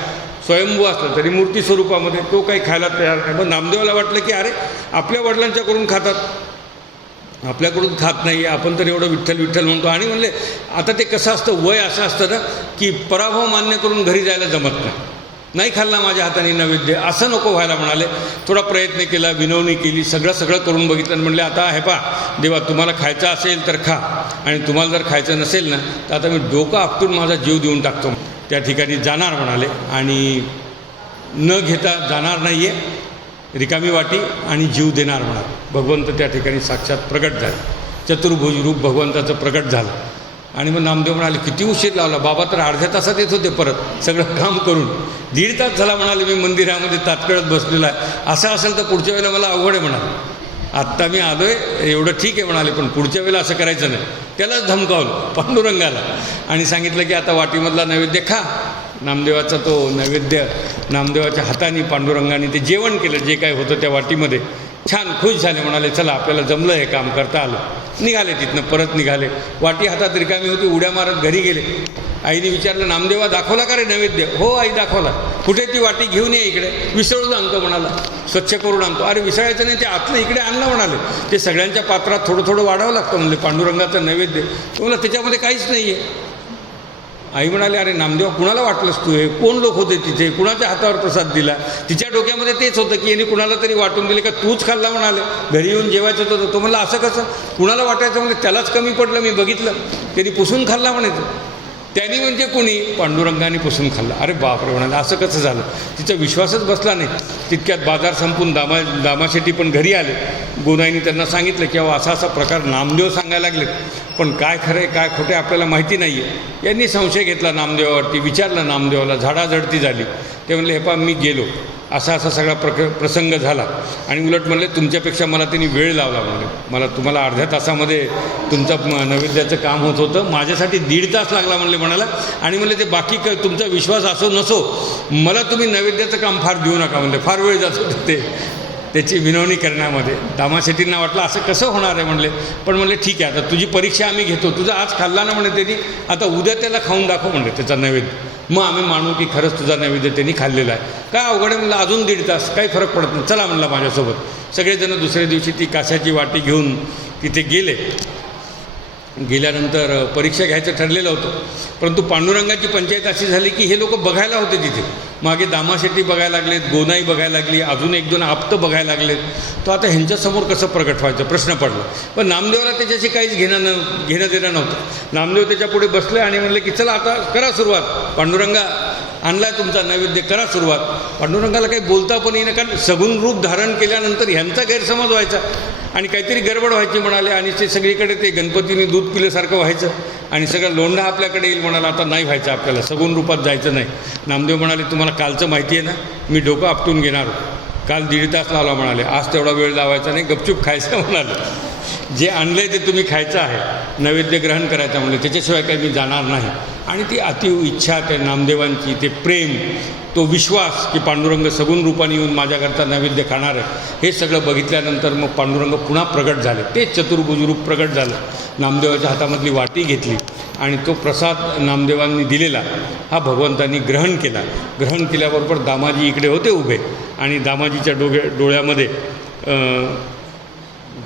स्वयंभू असलं तरी मूर्ती स्वरूपामध्ये, तो काही खायला तयार नाही. मग नामदेवाला वाटलं की अरे आपल्या वडिलांच्याकडून खातात, आपल्याकडून खात नाही, आपण तर एवढं विठ्ठल विठ्ठल म्हणतो. आणि म्हणले आता ते कसं असतं, वय असं असतं ना की पराभव मान्य करून घरी जायला जमत नाही खाल्ला माझ्या हाताने नैवेद्य, असं नको व्हायला म्हणाले. थोडा प्रयत्न केला, विनवणी केली, सगळं करून बघितलं आणि म्हणले आता हे पा देवा, तुम्हाला खायचं असेल तर खा, आणि तुम्हाला जर खायचं नसेल ना तर आता मी डोकं आपटून माझा जीव देऊन टाकतो. त्या ठिकाणी जाणार म्हणाले आणि न घेता जाणार नाही आहे, रिकामी वाटी आणि जीव देणार म्हणाले. भगवंत त्या ठिकाणी साक्षात प्रगट झाले, चतुर्भुज रूप भगवंताचं प्रगट झालं. आणि मग नामदेव म्हणाले किती उशीर लावला बाबा, तर अर्ध्या तासात येत होते परत सगळं काम करून. 1.5 तास झाला म्हणाले मी मंदिरामध्ये तात्कळत बसलेला आहे, असं असेल तर पुढच्या वेळेला मला अवघड आहे म्हणाले. आत्ता मी आलो आहे एवढं ठीक आहे म्हणाले, पण पुढच्या वेळेला असं करायचं नाही. त्यालाच धमकावलं पांडुरंगाला आणि सांगितलं की आता वाटीमधला नैवेद्य खा. नामदेवाचा तो नैवेद्य नामदेवाच्या हाताने पांडुरंगाने ते जेवण केलं, जे काय होतं त्या वाटीमध्ये. छान खुश झाले, म्हणाले चला आपल्याला जमलं, हे काम करता आलं. निघाले, तिथनं परत निघाले. वाटी हातात रिकामी होती, उड्या मारत घरी गेले. आईने विचारलं नामदेवा दाखवला का रे नैवेद्य? हो आई दाखवला. कुठे? ती वाटी घेऊन ये इकडे, विसळून आणतो म्हणाला, स्वच्छ करून आणतो. अरे विसळायचं नाही, ते आतलं इकडे आणलं म्हणाले. ते सगळ्यांच्या पात्रात थोडं थोडं वाढावं लागतं म्हणले पांडुरंगाचं नैवेद्य. तुम्हाला त्याच्यामध्ये काहीच नाही आहे. आई म्हणाले अरे नामदेवा कुणाला वाटलंस तू, हे कोण लोक होते तिथे, कुणाच्या हातावर प्रसाद दिला? तिच्या डोक्यामध्ये तेच होतं की यांनी कुणाला तरी वाटून दिले का, तूच खाल्ला म्हणाले, घरी येऊन जेवायचं होतं. तो म्हणला असं कसं, कुणाला वाटायचं म्हणजे त्यालाच कमी पडलं, मी बघितलं त्यांनी पुसून खाल्ला म्हणायचं. त्यांनी म्हणजे कोणी? पांडुरंगाने पुसून खाल्ला. अरे बापरे म्हणाले, असं कसं झालं? तिचा विश्वासच बसला नाही. तितक्यात बाजार संपून दामाशेट्टी पण घरी आले. गोनाईंनी त्यांना सांगितलं की असा असा प्रकार नामदेव सांगायला लागले, पण काय खरं आहे काय खोटे आपल्याला माहिती नाही आहे. यांनी संशय घेतला नामदेवावरती, विचारलं नामदेवाला, झाडाझडती झाली. ते म्हणले हे पा मी गेलो, असा असा सगळा प्रसंग झाला. आणि उलट म्हणले तुमच्यापेक्षा मला त्यांनी वेळ लावला म्हणले, मला तुम्हाला अर्ध्या तासामध्ये तुमचं नैवेद्याचं काम होत होतं, माझ्यासाठी 1.5 तास लागला म्हणले म्हणाला. आणि म्हणले ते बाकी तुमचा विश्वास असो नसो, मला तुम्ही नैवेद्याचं काम फार देऊ नका म्हणले, फार वेळ जात होते ते त्याची विनवणी करण्यामध्ये. दामाशेट्टींना वाटलं असं कसं होणार आहे म्हणले, पण म्हणले ठीक आहे आता तुझी परीक्षा आम्ही घेतो, तुझा आज खाल्ला ना म्हणे त्यांनी, आता उद्या त्याला खाऊन दाखव म्हणले त्याचा नैवेद्य, मग आम्ही मानू की खरंच तुझा नैवेद्य त्यांनी खाल्लेला आहे. काय अवघड आहे म्हणलं, अजून 1.5 तास काही फरक पडत नाही, चला म्हणला माझ्यासोबत. सगळेजण दुसऱ्या दिवशी ती काशाची वाटी घेऊन तिथे गेले. गेल्यानंतर परीक्षा घ्यायचं ठरलेलं होतं, परंतु पांडुरंगाची पंचायत अशी झाली की हे लोक बघायला होते तिथे. मागे दामाशेट्टी बघायला लागलेत, गोनाई बघायला लागली, अजून 1-2 आप्त बघायला लागलेत. तर आता ह्यांच्यासमोर कसं प्रगट व्हायचं प्रश्न पडला. पण नामदेवाला त्याच्याशी काहीच घेणं देणं नव्हतं. नामदेव त्याच्या पुढे बसले आणि म्हणले की चला आता करा सुरुवात, पांडुरंगा आणलाय तुमचा नैवेद्य, करा सुरुवात. पांडुरंगाला काही बोलता पण येईना, कारण सगुण रूप धारण केल्यानंतर ह्यांचा गैरसमज व्हायचा आणि काहीतरी गडबड व्हायची म्हणाले. आणि ते सगळीकडे ते गणपतीने दूध पिल्यासारखं व्हायचं आणि सगळं लोंढा आपल्याकडे येईल म्हणाला, आता नाही व्हायचं आपल्याला, सगुण रूपात जायचं नाही. नामदेव म्हणाले तुम्हाला कालचं माहिती आहे ना, मी डोकं आपटून घेणार, काल 1.5 तास लावला म्हणाले, आज तेवढा वेळ लावायचा नाही, गपचूप खायचं म्हणाले. जे आणलं आहे ते तुम्ही खायचं आहे, नैवेद्य ग्रहण करायचं म्हणले, त्याच्याशिवाय काही मी जाणार नाही. आणि ती अतीव इच्छा त्या नामदेवांची, ते प्रेम, तो विश्वास की पांडुरंग सगुण रूपाने येऊन माझ्याकरता नैवेद्य खाणार आहे, हे सगळं बघितल्यानंतर मग पांडुरंग पुन्हा प्रगट झाले. ते चतुर्भुज रूप प्रगट झालं. नामदेवाच्या हातामधली वाटी घेतली आणि तो प्रसाद नामदेवांनी दिलेला हा भगवंतांनी ग्रहण केला. ग्रहण केल्याबरोबर दामाजी इकडे होते उभे आणि दामाजीच्या डोळ्यामध्ये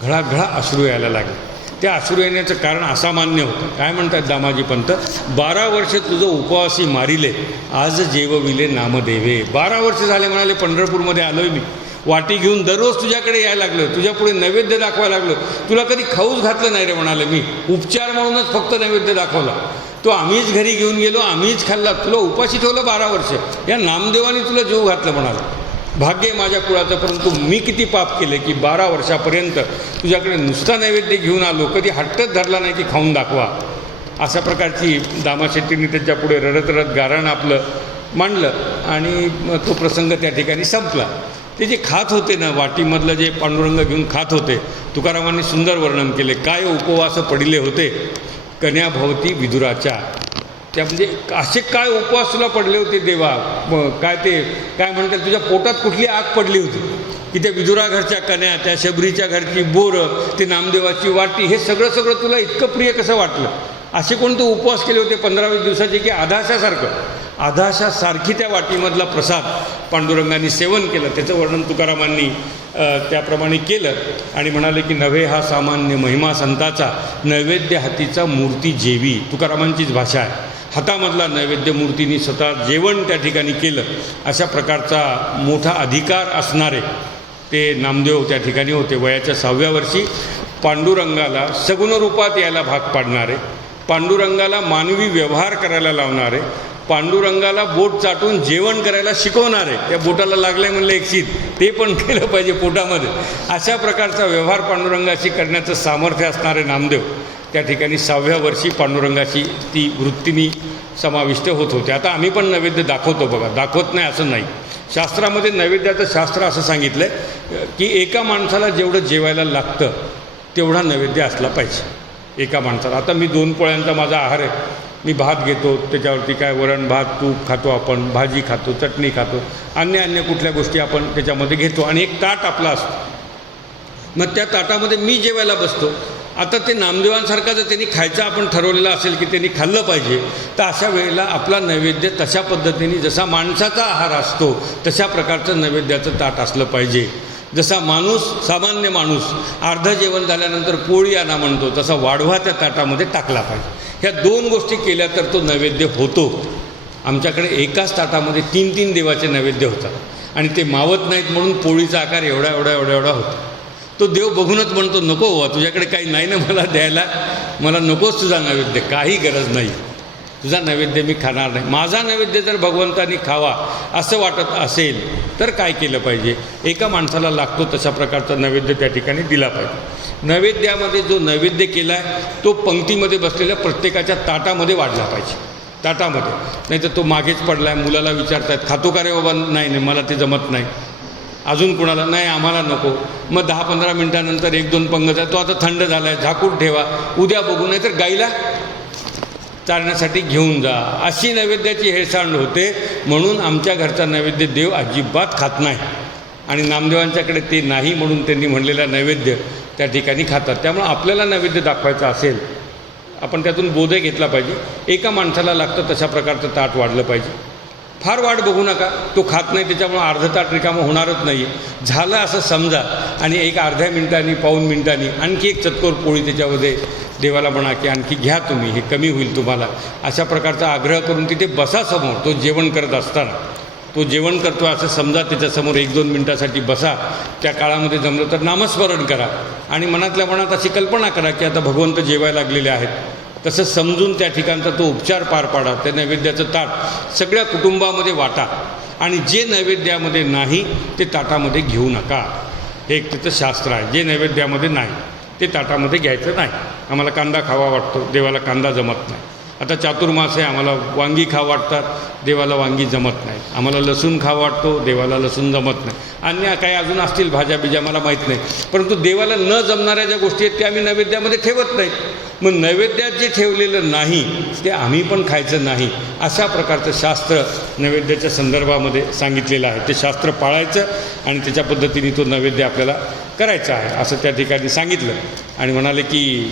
घळाघळा अश्रू यायला लागले. त्या अश्रू येण्याचं कारण असामान्य होतं. काय म्हणतात दामाजी पंत, 12 वर्ष तुझं उपवासी मारिले, आज जेवविले नामदेवे. 12 वर्ष झाले म्हणाले, पंढरपूरमध्ये आलोय मी, वाटी घेऊन दररोज तुझ्याकडे यायला लागलो, तुझ्या पुढे नैवेद्य दाखवायला लागलो, तुला कधी खाऊच घातलं नाही रे म्हणाले, मी उपचार म्हणूनच फक्त नैवेद्य दाखवला, तो आम्हीच घरी घेऊन गेलो, आम्हीच खाल्ला, तुला उपाशी ठेवलं 12 वर्ष, या नामदेवाने तुला जीव घातलं म्हणाला. भाग्य आहे माझ्या कुळाचं, परंतु मी किती पाप केले की 12 वर्षापर्यंत तुझ्याकडे नुसता नैवेद्य घेऊन आलो, कधी हट्टच धरला नाही की खाऊन दाखवा. अशा प्रकारची दामाशेट्टींनी त्याच्या पुढे रडत रडत गारण आपलं मांडलं आणि तो प्रसंग त्या ठिकाणी संपला. ते जे खात होते ना, वाटीमधलं जे पांडुरंग घेऊन खात होते, तुकारामांनी सुंदर वर्णन केले. काय उपवास पडिले होते, कन्याभवती विदुराच्या. त्या म्हणजे असे काय उपवास तुला पडले होते देवा, काय ते काय म्हणतात, तुझ्या पोटात कुठली आग पडली होती की त्या विदुरा घरच्या कन्या, त्या शबरीच्या घरची बोरं, ते नामदेवाची वाटी, हे सगळं तुला इतकं प्रिय कसं वाटलं? असे कोणते उपवास केले होते 15-20 दिवसाचे की आधाशासारखी त्या वाटीमधला प्रसाद पांडुरंगाने सेवन केलं. त्याचं वर्णन तुकारामांनी त्याप्रमाणे केलं आणि म्हणाले की नव्हे हा सामान्य महिमा संताचा, नैवेद्य हातीचा मूर्ती जेवी. तुकारामांचीच भाषा आहे. हातामधला नैवेद्य मूर्तीने स्वतः जेवण त्या ठिकाणी केलं. अशा प्रकारचा मोठा अधिकार असणारे ते नामदेव त्या ठिकाणी होते. वयाच्या 6व्या वर्षी पांडुरंगाला सगुण रूपात यायला भाग पाडणारे, पांडुरंगाला मानवी व्यवहार करायला लावणारे, पांडुरंगाला बोट चाटून जेवण करायला शिकवणारे. त्या बोटाला लागले म्हणलं एक शीत, ते पण केलं पाहिजे पोटामध्ये. अशा प्रकारचा व्यवहार पांडुरंगाशी करण्याचं सामर्थ्य असणारे नामदेव त्या ठिकाणी 6व्या वर्षी पांडुरंगाशी ती वृत्तीने समाविष्ट होत होते. आता आम्ही पण नैवेद्य दाखवतो बघा, दाखवत नाही असं नाही. शास्त्रामध्ये नैवेद्याचं शास्त्र असं सांगितलं आहे की एका माणसाला जेवढं जेवायला लागतं तेवढा नैवेद्य असला पाहिजे एका माणसाला. आता मी 2 पोळ्यांचा माझा आहार आहे, मी भात घेतो, त्याच्यावरती काय वरण भात तूप खातो, आपण भाजी खातो, चटणी खातो, अन्य कुठल्या गोष्टी आपण त्याच्यामध्ये घेतो आणि एक ताट आपला असतो. मग त्या ताटामध्ये मी जेवायला बसतो. आता ते नामदेवांसारखा जर त्यांनी खायचं आपण ठरवलेलं असेल की त्यांनी खाल्लं पाहिजे, तर अशा वेळेला आपला नैवेद्य तशा पद्धतीने जसा माणसाचा आहार असतो तशा प्रकारचं नैवेद्याचं ताट असलं पाहिजे. जसा माणूस, सामान्य माणूस अर्धं जेवण झाल्यानंतर पोळी आणा म्हणतो, तसा वाढवा त्या ताटामध्ये टाकला पाहिजे. ह्या 2 गोष्टी केल्या तर तो नैवेद्य होतो. आमच्याकडे एकाच ताटामध्ये 3-3 देवाचे नैवेद्य होतात आणि ते मावत नाहीत म्हणून पोळीचा आकार एवढा होतो. तो देव बघूनच म्हणतो नको हो, तुझ्याकडे काही नाही ना मला द्यायला, मला नकोच तुझा नैवेद्य, काही गरज नाही, तुझा नैवेद्य मी खाणार नाही. माझा नैवेद्य जर भगवंतानी खावा असं वाटत असेल तर काय केलं पाहिजे? एका माणसाला लागतो तशा प्रकारचा नैवेद्य त्या ठिकाणी दिला पाहिजे. नैवेद्यामध्ये जो नैवेद्य केला आहे तो पंक्तीमध्ये बसलेल्या प्रत्येकाच्या ताटामध्ये वाढला पाहिजे. ताटामध्ये नाही तर तो मागेच पडला आहे, मुलाला विचारतायत खातो का रे बाबा, नाही मला ते जमत नाही. अजून कुणाला नाही, आम्हाला नको. मग 10-15 मिनटानंतर 1-2 पंगत आहे, तो आता थंड झाला आहे, झाकून ठेवा, उद्या बघू, नाही तर गाईला चारण्यासाठी घेऊन जा. अशी नैवेद्याची हेळसांड होते. म्हणून आमच्या घरचा नैवेद्य देव अजिबात खात नाही आणि नामदेवांच्याकडे ते नाही म्हणून त्यांनी म्हणलेला नैवेद्य त्या ठिकाणी खातात. त्यामुळे आपल्याला नैवेद्य दाखवायचं असेल आपण त्यातून बोधही घेतला पाहिजे. एका माणसाला लागतं तशा प्रकारचं ताट वाढलं पाहिजे. फार वाट बघू नका, तो खात नाही त्याच्यामुळे अर्ध ताट रिकामं होणारच नाही. झालं असं समजा आणि एक अर्ध्या मिनिटांनी, पाऊण मिनिटांनी आणखी एक चतकोर पोळी त्याच्यामध्ये देवाला म्हणा की आणखी घ्या तुम्ही, हे कमी होईल तुम्हाला, अशा प्रकारचा आग्रह करून तिथे बसा समोर. तो जेवण करत असताना, तो जेवण करतो असं समजा, त्याच्यासमोर 1-2 मिनटासाठी बसा. त्या काळामध्ये जमलं तर नामस्मरण करा आणि मनातल्या मनात अशी कल्पना करा की आता भगवंत जेवायला लागलेले आहेत. तसं समजून त्या ठिकाणचा तो उपचार पार पाडा. त्या नैवेद्याचं ताट सगळ्या कुटुंबामध्ये वाटा आणि जे नैवेद्यामध्ये नाही ते ताटामध्ये घेऊ नका. हे एक त्याचं शास्त्र आहे. जे नैवेद्यामध्ये नाही ते ताटामध्ये घ्यायचं नाही. आम्हाला कांदा खावा वाटतो, देवाला कांदा जमत नाही. आता चातुर्मास आहे, आम्हाला वांगी खावं वाटतात, देवाला वांगी जमत नाही. आम्हाला लसूण खावं वाटतो, देवाला लसूण जमत नाही. अन्य काही अजून असतील भाज्या बिज्या मला माहीत नाही, परंतु देवाला न जमणाऱ्या ज्या गोष्टी आहेत त्या आम्ही नैवेद्यामध्ये ठेवत नाही. मग नैवेद्यात जे ठेवलेलं नाही ते आम्ही पण खायचं नाही. अशा प्रकारचं शास्त्र नैवेद्याच्या संदर्भामध्ये सांगितलेलं आहे. ते शास्त्र पाळायचं आणि त्याच्या पद्धतीने तो नैवेद्य आपल्याला करायचा आहे असं त्या ठिकाणी सांगितलं. आणि म्हणाले की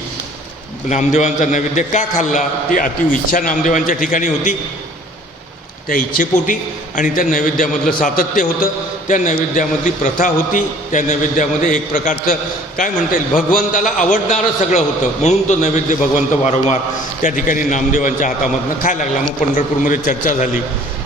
नामदेवांचा नैवेद्य का खाल्ला? ती अति इच्छा नामदेवांच्या ठिकाणी होती. त्या इच्छेपोटी आणि त्या नैवेद्यामधलं सातत्य होतं, त्या नैवेद्यामधली प्रथा होती, त्या नैवेद्यामध्ये एक प्रकारचं काय म्हणता येईल भगवंताला आवडणारं सगळं होतं. म्हणून तो नैवेद्य भगवंत वारंवार त्या ठिकाणी नामदेवांच्या हातामधनं खायला लागला. मग पंढरपूरमध्ये चर्चा झाली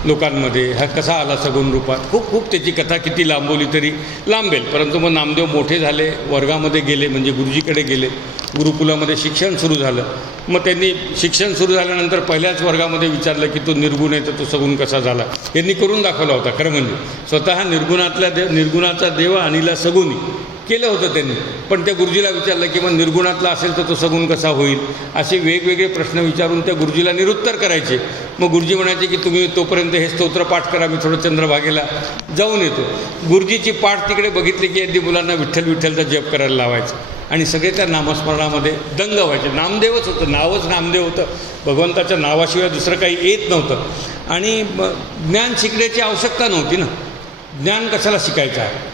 लोकांमध्ये, हा कसा आला सगुण रूपात. खूप त्याची कथा किती लांबवली तरी लांबेल. परंतु मग नामदेव मोठे झाले, वर्गामध्ये गेले, म्हणजे गुरुजीकडे गेले, गुरुकुलामध्ये शिक्षण सुरू झालं. मग त्यांनी शिक्षण सुरू झाल्यानंतर पहिल्याच वर्गामध्ये विचारलं की तो निर्गुण आहे तर तो सगुण कसा झाला. यांनी करून दाखवला होता. खरं म्हणजे स्वतः निर्गुणाचा देव आणीला सगुणी केलं होतं त्यांनी. पण त्या गुरुजीला विचारलं की मग निर्गुणातला असेल तर तो सगुण कसा होईल. असे वेगवेगळे प्रश्न विचारून त्या गुरुजीला निरुत्तर करायचे. मग गुरुजी म्हणायचे की तुम्ही तोपर्यंत हे स्तोत्र पाठ करा, मी थोडं चंद्रभागेला जाऊन येतो. गुरुजीची पाठ तिकडे बघितली की यांनी मुलांना विठ्ठल विठ्ठलचा जप करायला लावायचा. आणि सगळे त्या नामस्मरणामध्ये दंग व्हायचे. नामदेवच होतं, नावच नामदेव होतं, भगवंताच्या नावाशिवाय दुसरं काही येत नव्हतं. आणि ज्ञान शिकण्याची आवश्यकता नव्हती ना, ज्ञान कशाला शिकायचं आहे,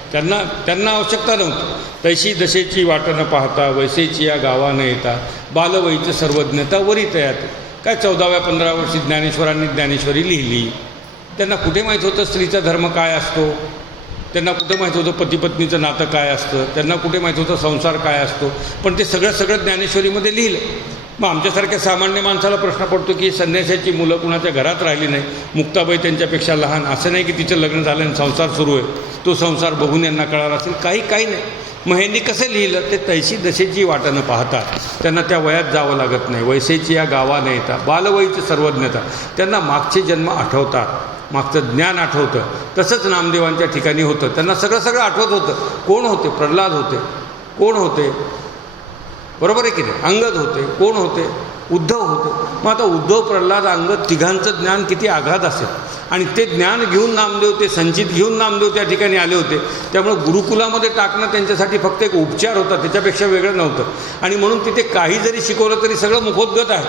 त्यांना आवश्यकता नव्हती. तैशी दशेची वाट न पाहता, वैसेची या गावा न येता, बालवयीचं सर्वज्ञता वरी तयात. काय 14व्या-15व्या वर्षी ज्ञानेश्वरांनी ज्ञानेश्वरी लिहिली. त्यांना कुठे माहीत होतं स्त्रीचा धर्म काय असतो, त्यांना कुठे माहीत होतं पतीपत्नीचं नातं काय असतं, त्यांना कुठे माहीत होतं संसार काय असतो. पण ते सगळं ज्ञानेश्वरीमध्ये लिहिलं. मग आमच्यासारख्या सामान्य माणसाला प्रश्न पडतो की संन्याशाची मुलं कुणाच्या घरात राहिली नाही, मुक्ताबाई त्यांच्यापेक्षा लहान, असं नाही की तिचं लग्न झालं आणि संसार सुरू आहे, तो संसार बघून यांना कळाला असेल, काही नाही. मग ह्यांनी कसं लिहिलं, ते तैशी दशेची वाट न पाहता, त्यांना त्या वयात जावं लागत नाही, वैसेची या गावा न येता, बालवयीचं सर्वज्ञता, त्यांना मागचे जन्म आठवतात, मागचं ज्ञान आठवतं. तसंच नामदेवांच्या ठिकाणी होतं, त्यांना सगळं आठवत होतं. कोण होते? प्रल्हाद होते. कोण होते? बरोबर आहे की नाही? अंगद होते. कोण होते? उद्धव होते. मग आता उद्धव, प्रल्हाद, अंगद तिघांचं ज्ञान किती आघात असेल. आणि ते ज्ञान घेऊन नामदेव, ते संचित घेऊन नामदेव त्या ठिकाणी आले होते. त्यामुळे गुरुकुलामध्ये टाकणं त्यांच्यासाठी फक्त एक उपचार होता, त्याच्यापेक्षा वेगळं नव्हतं. आणि म्हणून तिथे काही जरी शिकवलं तरी सगळं मुखोद्गत आहे,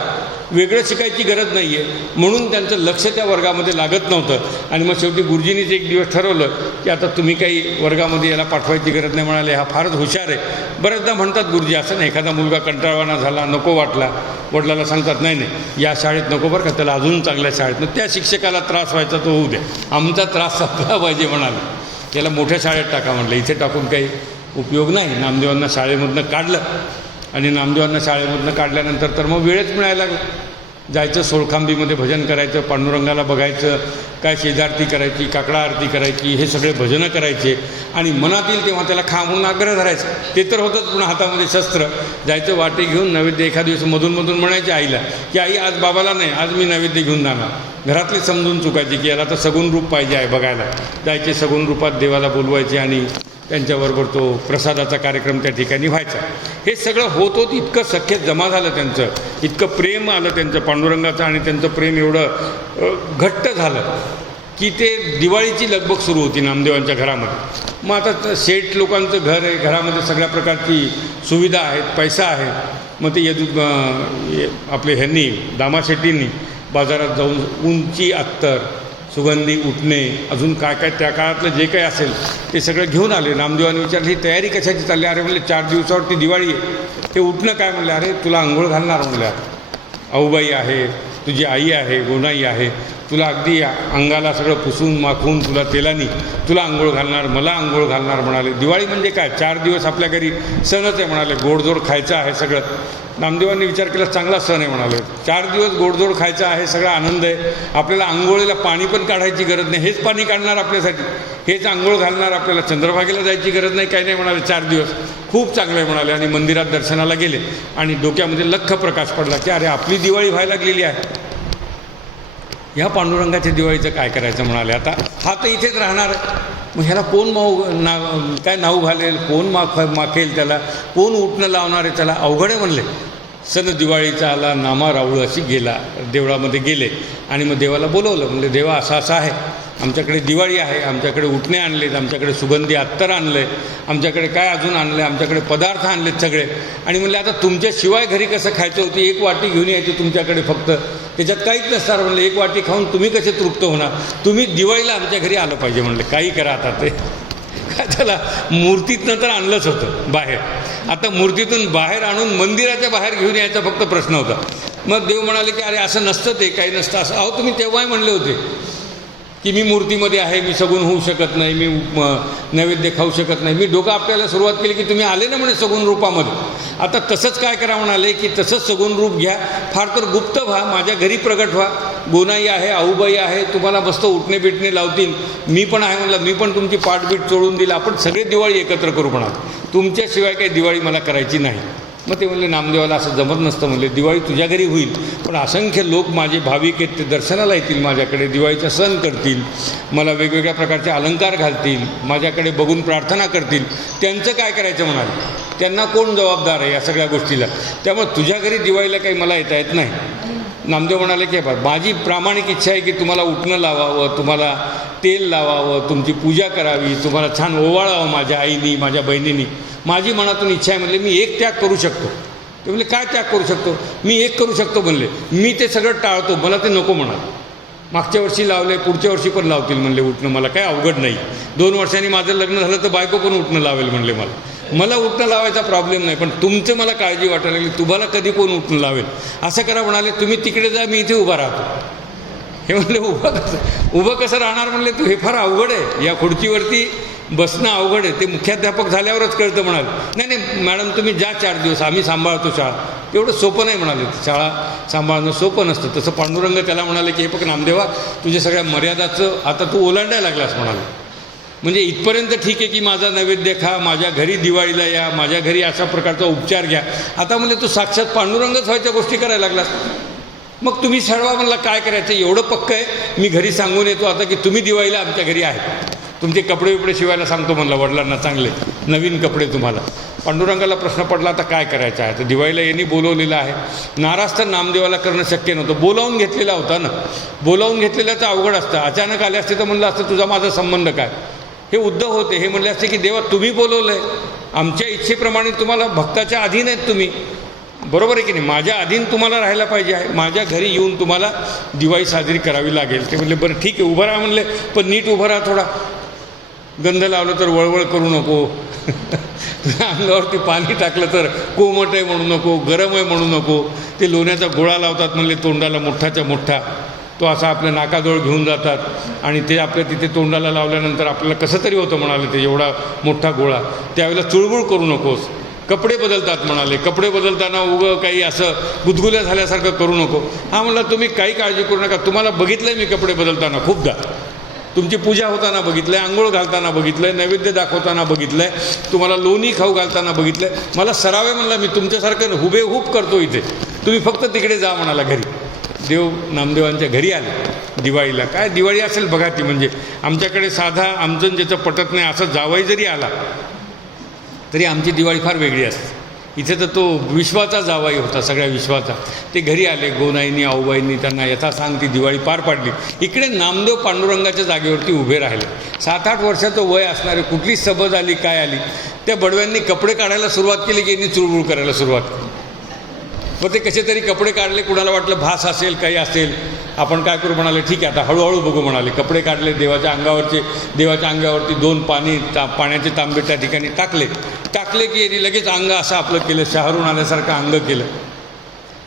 वेगळं शिकायची गरज नाही आहे. म्हणून त्यांचं लक्ष त्या वर्गामध्ये लागत नव्हतं. आणि मग शेवटी गुरुजींनीच एक दिवस ठरवलं की आता तुम्ही काही वर्गामध्ये याला पाठवायची गरज नाही. म्हणाले हा फारच हुशार आहे. बऱ्याचदा म्हणतात गुरुजी असं नाही, एखादा मुलगा कंटाळवाणा झाला, नको वाटला, वडिलाला सांगतात नाही या शाळेत नको बरं का, त्याला अजून चांगल्या शाळेत. मग त्या शिक्षकाला त्रास व्हायचा तो होऊ द्या, आमचा त्रास संपला पाहिजे म्हणाले. त्याला मोठ्या शाळेत टाका म्हटलं, इथे टाकून काही उपयोग नाही. नामदेवांना शाळेमधनं काढलं. आणि नामदेवांना शाळेमधनं काढल्यानंतर तर मग वेळच मिळायला लागला. जायचं सोळखांबीमध्ये भजन करायचं, पांडुरंगाला बघायचं, काय शेजारती करायची, काकडा आरती करायची, हे सगळे भजनं करायचे. आणि मनात येईल तेव्हा त्याला खा म्हणून आग्रह धरायचा. ते तर होतंच, पुन्हा हातामध्ये शस्त्र. जायचं वाटे घेऊन नैवेद्य. एखाद दिवस मधून म्हणायचे आईला की आई आज बाबाला नाही, आज मी नैवेद्य घेऊन जाणार. घरातली समजून चुकायची की याला तर सगुण रूप पाहिजे आहे बघायला. जायचे सगुण रूपात देवाला बोलवायचे आणि त्यांच्याबरोबर तो प्रसादाचा कार्यक्रम त्या ठिकाणी व्हायचा. हे सगळं होत इतकं सख्य जमा झालं त्यांचं, इतकं प्रेम आलं त्यांचं पांडुरंगाचं. आणि त्यांचं प्रेम एवढं घट्ट झालं की ते दिवाळीची लगबग सुरू होती नामदेवांच्या घरामध्ये. मग आता शेठ लोकांचं घर आहे, घरामध्ये सगळ्या प्रकारची सुविधा आहेत, पैसा आहे. मग ते आपले ह्यांनी दामाशेट्टींनी बाजारात जाऊन उंची अत्तर, सुगंधी उठणे, अजून काय त्या काळातलं जे काही असेल ते सगळं घेऊन आले. नामदेवांनी विचारलं ही तयारी कशाची चालली? अरे म्हणले 4 दिवसावरती दिवाळी आहे. ते उठणं काय म्हणले? अरे तुला आंघोळ घालणार म्हणल्या, आऊबाई आहे, तुझी आई आहे, गोनाई आहे, तुला अगदी अंगाला सगळं पुसून माखून तुला तेलानी तुला आंघोळ घालणार, मला आंघोळ घालणार म्हणाले. दिवाळी म्हणजे काय? 4 दिवस आपल्या घरी सणच आहे म्हणाले, गोडधोड खायचं आहे सगळं. नामदेवांनी विचार केला चांगला सण आहे म्हणाले, 4 दिवस गोडधोड खायचा आहे, सगळा आनंद आहे. आपल्याला आंघोळीला पाणी पण काढायची गरज नाही, हेच पाणी काढणार आपल्यासाठी, हेच आंघोळ घालणार आपल्याला, चंद्रभागेला जायची गरज नाही, काही नाही म्हणाले. 4 दिवस खूप चांगलं आहे म्हणाले. आणि मंदिरात दर्शनाला गेले आणि डोक्यामध्ये लख्ख प्रकाश पडला की अरे आपली दिवाळी व्हायला लागलेली आहे. ह्या पांडुरंगाच्या दिवाळीचं काय करायचं म्हणाले. आता हा तर इथेच राहणार आहे, मग ह्याला कोण काय नाव घालेल, कोण माखेल त्याला, कोण उठणं लावणार आहे त्याला, अवघड आहे म्हणले. सण दिवाळीचा आला, नामा राऊळ अशी गेला. देवळामध्ये गेले आणि मग देवाला बोलवलं. म्हणले देवा असं असं आहे, आमच्याकडे दिवाळी आहे, आमच्याकडे उठणे आणलेत, आमच्याकडे सुगंधी अत्तर आणलं आहे, आमच्याकडे काय अजून आणलं आहे, आमच्याकडे पदार्थ आणलेत सगळे. आणि म्हणले आता तुमच्याशिवाय घरी कसं खायचं होती, 1 वाटी घेऊन यायची तुमच्याकडे फक्त, त्याच्यात काहीच नसणार म्हणले. 1 वाटी खाऊन तुम्ही कसे तृप्त होणार, तुम्ही दिवाळीला आमच्या घरी आलं पाहिजे म्हणले. काही करा आता. ते काय त्याला मूर्तीतनं तर आणलंच होतं बाहेर, आता मूर्तीतून बाहेर आणून मंदिराच्या बाहेर घेऊन यायचा फक्त प्रश्न होता. मग देव म्हणाले की अरे असं नसतं, ते काही नसतं असं. अहो तुम्ही तेव्हाही म्हणले होते की मी मूर्तीमध्ये आहे, मी सगुण होऊ शकत नाही, मी नैवेद्य खाऊ शकत नाही. मी डोकं आपल्याला सुरुवात केली की तुम्ही आले ना म्हणे सगुण रूपामध्ये. आता तसंच काय करा म्हणाले की तसंच सगुण रूप घ्या, फार तर गुप्त व्हा, माझ्या घरी प्रगट व्हा. गोनाई आहे, आऊबाई आहे, तुम्हाला मस्त उठणे बिटणे लावतील, मी पण आहे म्हणलं, मी पण तुमची पाठबीट चोळून दिली, आपण सगळे दिवाळी एकत्र करू म्हणा, तुमच्याशिवाय काही दिवाळी मला करायची नाही. मग ते म्हणले नामदेवाला असं जमत नसतं म्हणले, दिवाळी तुझ्या घरी होईल पण असंख्य लोक माझे भाविक आहेत, ते दर्शनाला येतील माझ्याकडे, दिवाळीचा सण करतील, मला वेगवेगळ्या प्रकारचे अलंकार घालतील, माझ्याकडे बघून प्रार्थना करतील, त्यांचं काय करायचं म्हणाले, त्यांना कोण जबाबदार आहे या सगळ्या गोष्टीला, त्यामुळे तुझ्या घरी दिवाळीला काही मला येता येत नाही. नामदेव म्हणाले की माझी प्रामाणिक इच्छा आहे की तुम्हाला उठणं लावावं, तुम्हाला तेल लावावं, तुमची पूजा करावी, तुम्हाला छान ओवाळावं माझ्या आईनी माझ्या बहिणींनी, माझी मनातून इच्छा आहे म्हणले, मी एक त्याग करू शकतो. ते म्हणले काय त्याग करू शकतो? मी एक करू शकतो म्हणले, मी ते सगळं टाळतो, मला ते नको म्हणाल. मागच्या वर्षी लावले, पुढच्या वर्षी पण लावतील म्हणले उठणं, मला काय अवघड नाही. 2 वर्षांनी माझं लग्न झालं तर बायको पण उठणं लावेल म्हणले. मला उठणं लावायचा प्रॉब्लेम नाही, पण तुमचं मला काळजी वाटायला लागली, तुम्हाला कधी कोण उठणं लावेल. असं करा म्हणाले, तुम्ही तिकडे जा, मी इथे उभा राहतो. हे म्हणले उभं कसं राहणार म्हणले, तू हे फार अवघड आहे, या खुर्चीवरती बसणं अवघड आहे. ते मुख्याध्यापक झाल्यावरच कळतं म्हणाले. नाही मॅडम तुम्ही जा 4 दिवस, आम्ही सांभाळतो शाळा. एवढं सोपं नाही म्हणाले, शाळा सांभाळणं सोपं नसतं. तसं पांडुरंग त्याला म्हणाले की हे बघ नामदेवा, तुझ्या सगळ्या मर्यादाचं आता तू ओलांडायला लागलास म्हणाले. म्हणजे इथपर्यंत ठीक आहे की माझा नैवेद्य खा, माझ्या घरी दिवाळीला या, माझ्या घरी अशा प्रकारचा उपचार घ्या. आता म्हणजे तू साक्षात पांडुरंगच व्हायच्या गोष्टी करायला लागलास. मग तुम्ही ठरवा म्हणला काय करायचं. एवढं पक्क आहे, मी घरी सांगून येतो आता की तुम्ही दिवाळीला आमच्या घरी आहे, तुमचे कपडे बिपडे शिवायला सांगतो म्हणला वडिलांना, चांगले नवीन कपडे तुम्हाला. पांडुरंगाला प्रश्न पडला आता काय करायचं आहे. तर दिवाळीला यांनी बोलवलेलं आहे. नाराज तर नामदेवाला करणं शक्य नव्हतं, बोलावून घेतलेला होता ना, बोलावून घेतलेल्याचं अवघड असतं. अचानक आले असते तर म्हणलं असतं तुझा माझा संबंध काय. हे उद्धव होते, हे म्हणले असते की देवा तुम्ही बोलवलं आहे, आमच्या इच्छेप्रमाणे तुम्हाला भक्ताच्या अधीन आहेत तुम्ही, बरोबर आहे की नाही, माझ्या अधीन तुम्हाला राहायला पाहिजे आहे, माझ्या घरी येऊन तुम्हाला दिवाळी साजरी करावी लागेल. ते म्हणले बरं ठीक आहे उभं राहा म्हणले, पण नीट उभं राहा, थोडा गंध लावलं तर वळवळ करू नको, अंगावरती पाणी टाकलं तर कोमट आहे म्हणू नको, गरम आहे म्हणू नको. ते लोण्याचा गोळा लावतात म्हणले तोंडाला मोठाच्या मोठा, तो असा आपल्या नाकाजवळ घेऊन जातात आणि ते आपल्या तिथे तोंडाला लावल्यानंतर आपल्याला कसं तरी होतं म्हणाले ते एवढा मोठा गोळा. त्यावेळेला चुळबुळ करू नकोस. कपडे बदलतात म्हणाले, कपडे बदलताना उगं काही असं गुदगुल्या झाल्यासारखं करू नको. हा म्हणला तुम्ही काही काळजी करू नका, तुम्हाला बघितलं आहे मी कपडे बदलताना खूपदा, तुमची पूजा होताना बघितलं आहे, आंघोळ घालताना बघितलं आहे, नैवेद्य दाखवताना बघितलं आहे, तुम्हाला लोणी खाऊ घालताना बघितलं आहे. मला सराव आहे म्हणला, मी तुमच्यासारखं हुबेहूब करतो इथे, तुम्ही फक्त तिकडे जा म्हणाला घरी. देव नामदेवांच्या घरी आले दिवाळीला. काय दिवाळी असेल बघा ती, म्हणजे आमच्याकडे साधा आमचं ज्याचं पटत नाही असं जावई जरी आला तरी आमची दिवाळी फार वेगळी असते. इथे तर तो विश्वाचा जावाई होता, सगळ्या विश्वाचा. ते घरी आले, गोनाईंनी आऊबाईंनी त्यांना यथासांग ती दिवाळी पार पाडली. इकडे नामदेव पांडुरंगाच्या जागेवरती उभे राहिले. 7-8 वर्षाचं वय असणारे, कुठली सबज आली काय आली, त्या बडव्यांनी कपडे काढायला सुरुवात केली की यांनी चुळबुळ करायला सुरुवात केली. मग ते कसे तरी कपडे काढले, कुणाला वाटलं भास असेल काही असेल, आपण काय करू म्हणाले, ठीक आहे आता हळूहळू बघू म्हणाले. कपडे काढले, देवाच्या अंगावरती 2 पाण्याचे तांबे त्या ठिकाणी टाकले की यांनी लगेच अंग असं आपलं केलं, शहरून आल्यासारखं अंग केलं,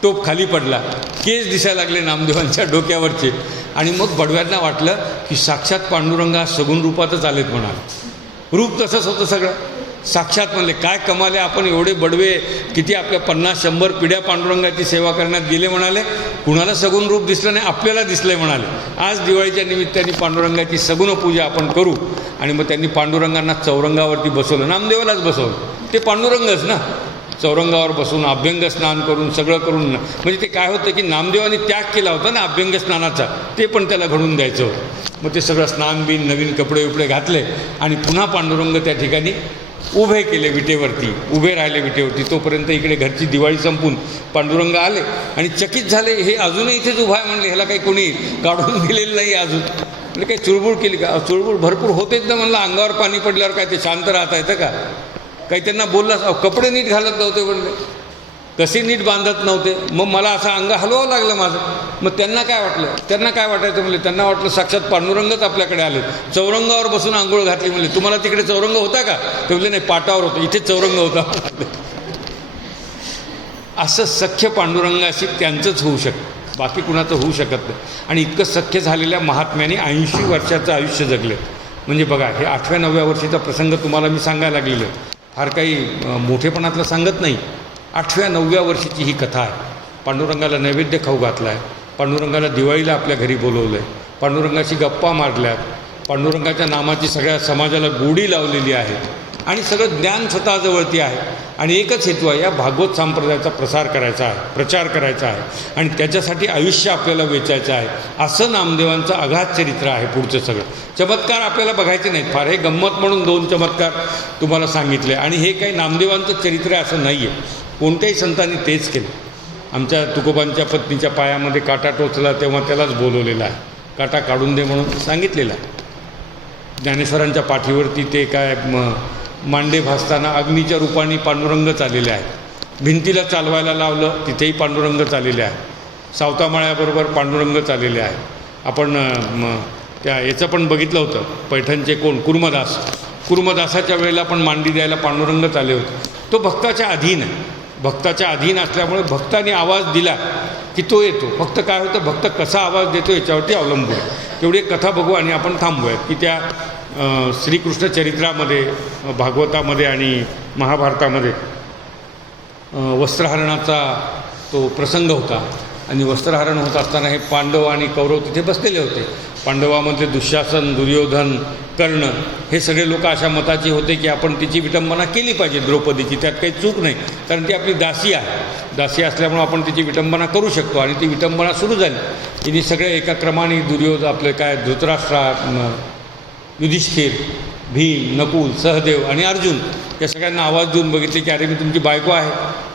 टोप खाली पडला, केस दिसायला लागले नामदेवांच्या डोक्यावरचे. आणि मग बडव्यांना वाटलं की साक्षात पांडुरंग सगुण रूपातच आलेत म्हणाले. रूप तसंच होतं सगळं, साक्षात म्हणले काय कमाले, आपण एवढे बडवे किती आपल्या 50-100 पिढ्या पांडुरंगाची सेवा करण्यात गेले म्हणाले, कुणाला सगुण रूप दिसलं नाही, आपल्याला दिसलं आहे म्हणाले. आज दिवाळीच्या निमित्ताने पांडुरंगाची सगुण पूजा आपण करू. आणि मग त्यांनी पांडुरंगांना चौरंगावरती बसवलं, नामदेवालाच बसवलं, ते पांडुरंगच ना. चौरंगावर बसून अभ्यंग स्नान करून सगळं करून, म्हणजे ते काय होतं की नामदेवाने त्याग केला होता ना अभ्यंग स्नानाचा, ते पण त्याला घडून द्यायचं होतं. मग ते सगळं स्नान बिन नवीन कपडे उपडे घातले आणि पुन्हा पांडुरंग त्या ठिकाणी उभे केले, विटेवरती उभे राहिले विटेवरती. तोपर्यंत इकडे घरची दिवाळी संपून पांडुरंग आले आणि चकित झाले, हे अजूनही इथेच उभा आहे म्हणले, ह्याला काही कोणी काढून दिलेलं नाही अजून. म्हणजे काही चुळबुळ केली का? चुळबुळ भरपूर होतेच ना म्हणलं, अंगावर पाणी पडल्यावर काय ते शांत राहता येतं का? काही त्यांना बोललास, कपडे नीट घालत नव्हते म्हणले, कसे नीट बांधत नव्हते. मग मला असं अंग हलवावं लागलं माझं. मग त्यांना काय वाटलं, त्यांना काय वाटायचं म्हणले, त्यांना वाटलं साक्षात पांडुरंगच आपल्याकडे आले, चौरंगावर बसून आंघोळ घातली म्हणले. तुम्हाला तिकडे चौरंग होता का? ते म्हणले नाही, पाटावर होतं, इथे चौरंग होता. असं सख्य पांडुरंगाशी त्यांचंच होऊ शकतं, बाकी कुणाचं होऊ शकत नाही. आणि इतकं सख्य झालेल्या महात्म्याने 80 वर्षाचं आयुष्य जगले. म्हणजे बघा, हे 8व्या-9व्या वर्षीचा प्रसंग तुम्हाला मी सांगायला लागलेलं, फार काही मोठेपणातलं सांगत नाही. 8व्या-9व्या वर्षीची ही कथा आहे. पांडुरंगाला नैवेद्य खाऊ घातला आहे, पांडुरंगाला दिवाळीला आपल्या घरी बोलवलं आहे, पांडुरंगाशी गप्पा मारल्यात, पांडुरंगाच्या नामाची सगळ्या समाजाला गोडी लावलेली आहे आणि सगळं ज्ञान स्वतःजवळती आहे. आणि एकच हेतू आहे, या भागवत संप्रदायाचा प्रचार करायचा आहे आणि त्याच्यासाठी आयुष्य आपल्याला वेचायचं आहे. असं नामदेवांचं अगाध चरित्र आहे. पुढचं सगळं चमत्कार आपल्याला बघायचे नाहीत फार, हे गंमत म्हणून 2 चमत्कार तुम्हाला सांगितले. आणि हे काही नामदेवांचं चरित्र आहे असं नाही आहे, कोणत्याही संतांनी तेच केलं. आमच्या तुकोबांच्या पत्नीच्या पायामध्ये काटा टोचला तेव्हा त्यालाच बोलवलेला आहे, काटा काढून दे म्हणून सांगितलेला आहे. ज्ञानेश्वरांच्या पाठीवरती ते काय मांडे भासताना अग्नीच्या रूपाने पांडुरंगच आलेले आहेत. भिंतीला चालवायला लावलं तिथेही पांडुरंगच आलेले आहे. सावतामाळ्याबरोबर पांडुरंगच आलेले आहे. आपण त्या याचं पण बघितलं होतं, पैठणचे कोण कुर्मदासाच्या वेळेला पण मांडी द्यायला पांडुरंगच आले होते. तो भक्ताच्या अधीन आहे. भक्ताच्या अधीन असल्यामुळे भक्ताने आवाज दिला की तो येतो. फक्त काय होतं, भक्त कसा आवाज देतो याच्यावरती अवलंबून आहे. तेवढी एक कथा बघू आणि आपण थांबूयात की त्या श्रीकृष्ण चरित्रामध्ये, भागवतामध्ये आणि महाभारतामध्ये वस्त्रहरणाचा तो प्रसंग होता. आणि वस्त्रहरण होत असताना हे पांडव आणि कौरव तिथे बसलेले होते. पांडवामध्ये दुःशासन, दुर्योधन, कर्ण हे सगळे लोक अशा मताचे होते की आपण तिची विटंबना केली पाहिजे द्रौपदीची, त्यात काही चूक नाही, कारण ती आपली दासी आहे. दासी असल्यामुळं आपण तिची विटंबना करू शकतो. आणि ती विटंबना सुरू झाली. तिने सगळे एका क्रमाने दुर्योधन, आपले काय धृतराष्ट्र, युधिष्ठिर, भीम, नकुल, सहदेव आणि अर्जुन या सगळ्यांना आवाज देऊन बघितले की अरे मी तुमची बायको आहे,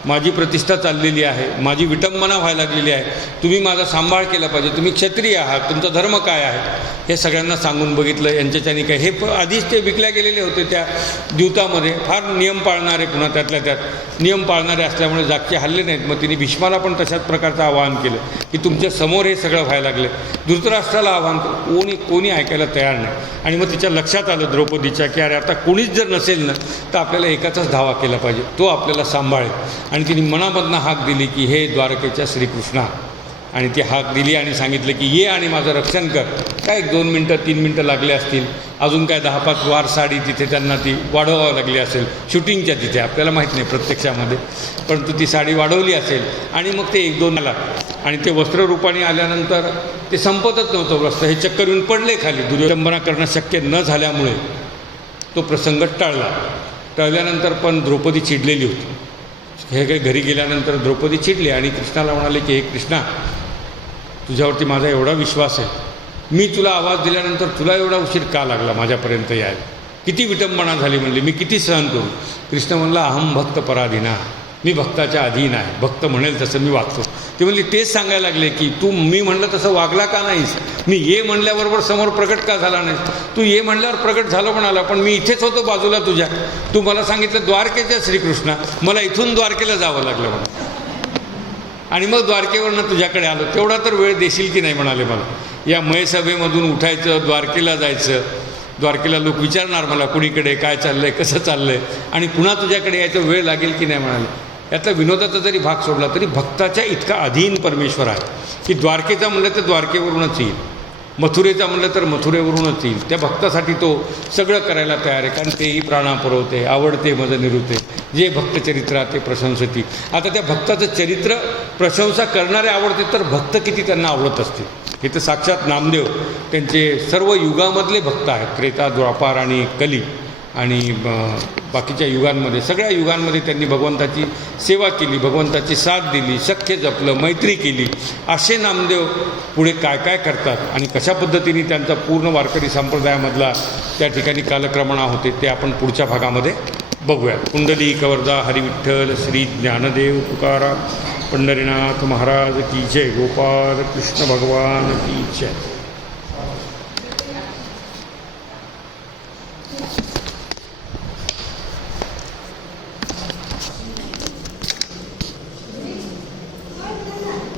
माझी प्रतिष्ठा चाललेली आहे, माझी विटंबना व्हायला लागलेली आहे, तुम्ही माझा सांभाळ केला पाहिजे, तुम्ही क्षत्रिय आहात, तुमचा धर्म काय आहे हे सगळ्यांना सांगून बघितलं. यांच्याच्यानी काय हे आधीच ते विकल्या गेलेले होते त्या द्यूतामध्ये, फार नियम पाळणारे, पुन्हा त्यातल्या त्यात नियम पाळणारे असल्यामुळे जागचे हल्ले नाहीत. मग तिने भीष्माला पण तशाच प्रकारचं आवाहन केलं की तुमच्या समोर हे सगळं व्हायला लागलं. धृतराष्ट्राला आवाहन केलं, कोणी ऐकायला तयार नाही. आणि मग तिच्या लक्षात आलं द्रौपदीच्या की अरे आता कोणीच जर नसेल ना तर आपल्याला एकाचाच धावा केला पाहिजे, तो आपल्याला सांभाळेल. आणि तिने मनामधनं हाक दिली की हे द्वारकेच्या श्रीकृष्णा. आणि ती हाक दिली आणि सांगितलं की ये आणि माझं रक्षण कर. काय 2 मिनटं 3 मिनटं लागले असतील, अजून काय 10-5 वार साडी तिथे त्यांना ती वाढवावं लागली असेल शूटिंगच्या तिथे, आपल्याला माहीत नाही प्रत्यक्षामध्ये, परंतु ती साडी वाढवली असेल. आणि मग ते 1-2 आला आणि ते वस्त्ररूपाने आल्यानंतर ते संपतच नव्हतं वस्त्र, हे चक्कर येऊन पडले खाली. दुर्योधंबना करणं शक्य न झाल्यामुळे तो प्रसंग टळल्यानंतर पण द्रौपदी चिडलेली होती. हे काही घरी गेल्यानंतर द्रौपदी चिडली आणि कृष्णाला म्हणाले की हे कृष्णा, तुझ्यावरती माझा एवढा विश्वास आहे, मी तुला आवाज दिल्यानंतर तुला एवढा उशीर का लागला माझ्यापर्यंत यायला, किती विटंबना झाली म्हणली, मी किती सहन करू. कृष्ण म्हणला अहम भक्त पराधीना, मी भक्ताच्या अधीन आहे, भक्त म्हणेल तसं मी वागतो. ते म्हणली तेच सांगायला लागले की तू मी म्हणलं तसं वागला का नाहीस, मी ये म्हणल्याबरोबर समोर प्रगट का झाला नाहीस, तू ये म्हणल्यावर प्रगट झालं म्हणाला, पण मी इथेच होतो बाजूला तुझ्या, तू मला सांगितलं द्वारकेच्या श्रीकृष्णा, मला इथून द्वारकेला जावं लागलं म्हणा, आणि मग द्वारकेवरनं तुझ्याकडे आलो, तेवढा तर वेळ देशील की नाही म्हणाले. मला या मयसभेमधून उठायचं, द्वारकेला जायचं, द्वारकेला लोक विचारणार मला कुणीकडे काय चाललं आहे, कसं चाललं आहे, आणि पुन्हा तुझ्याकडे यायचं वेळ लागेल की नाही म्हणाले. यातला विनोदाचा जरी भाग सोडला तरी भक्ताच्या इतका अधीन परमेश्वर आहे की द्वारकेचा म्हणलं तर द्वारकेवरूनच येईल, मथुरेचा म्हणलं तर मथुरेवरूनच येईल. त्या भक्तासाठी तो सगळं करायला तयार आहे, कारण तेही प्राणा पुरवते, आवडते मज निरुते, जे भक्तचरित्र ते प्रशंसती. आता त्या भक्ताचं चरित्र प्रशंसा करणारे आवडते तर भक्त किती त्यांना आवडत असतील. हे तर साक्षात नामदेव त्यांचे सर्व युगामधले भक्त आहेत, त्रेता, द्वापार आणि कली आणि बाकीच्या युगांमध्ये, सगळ्या युगांमध्ये त्यांनी भगवंताची सेवा केली, भगवंताची साथ दिली, सख्य जपलं, मैत्री केली. असे नामदेव पुढे काय काय करतात आणि कशा पद्धतीने त्यांचा पूर्ण वारकरी संप्रदायामधला त्या ठिकाणी कालक्रमणा होते ते आपण पुढच्या भागामध्ये बघूया. कुंडली कवरदा हरिविठ्ठल श्री ज्ञानदेव तुकाराम पंढरीनाथ महाराज की जय. गोपाल कृष्ण भगवान की जय.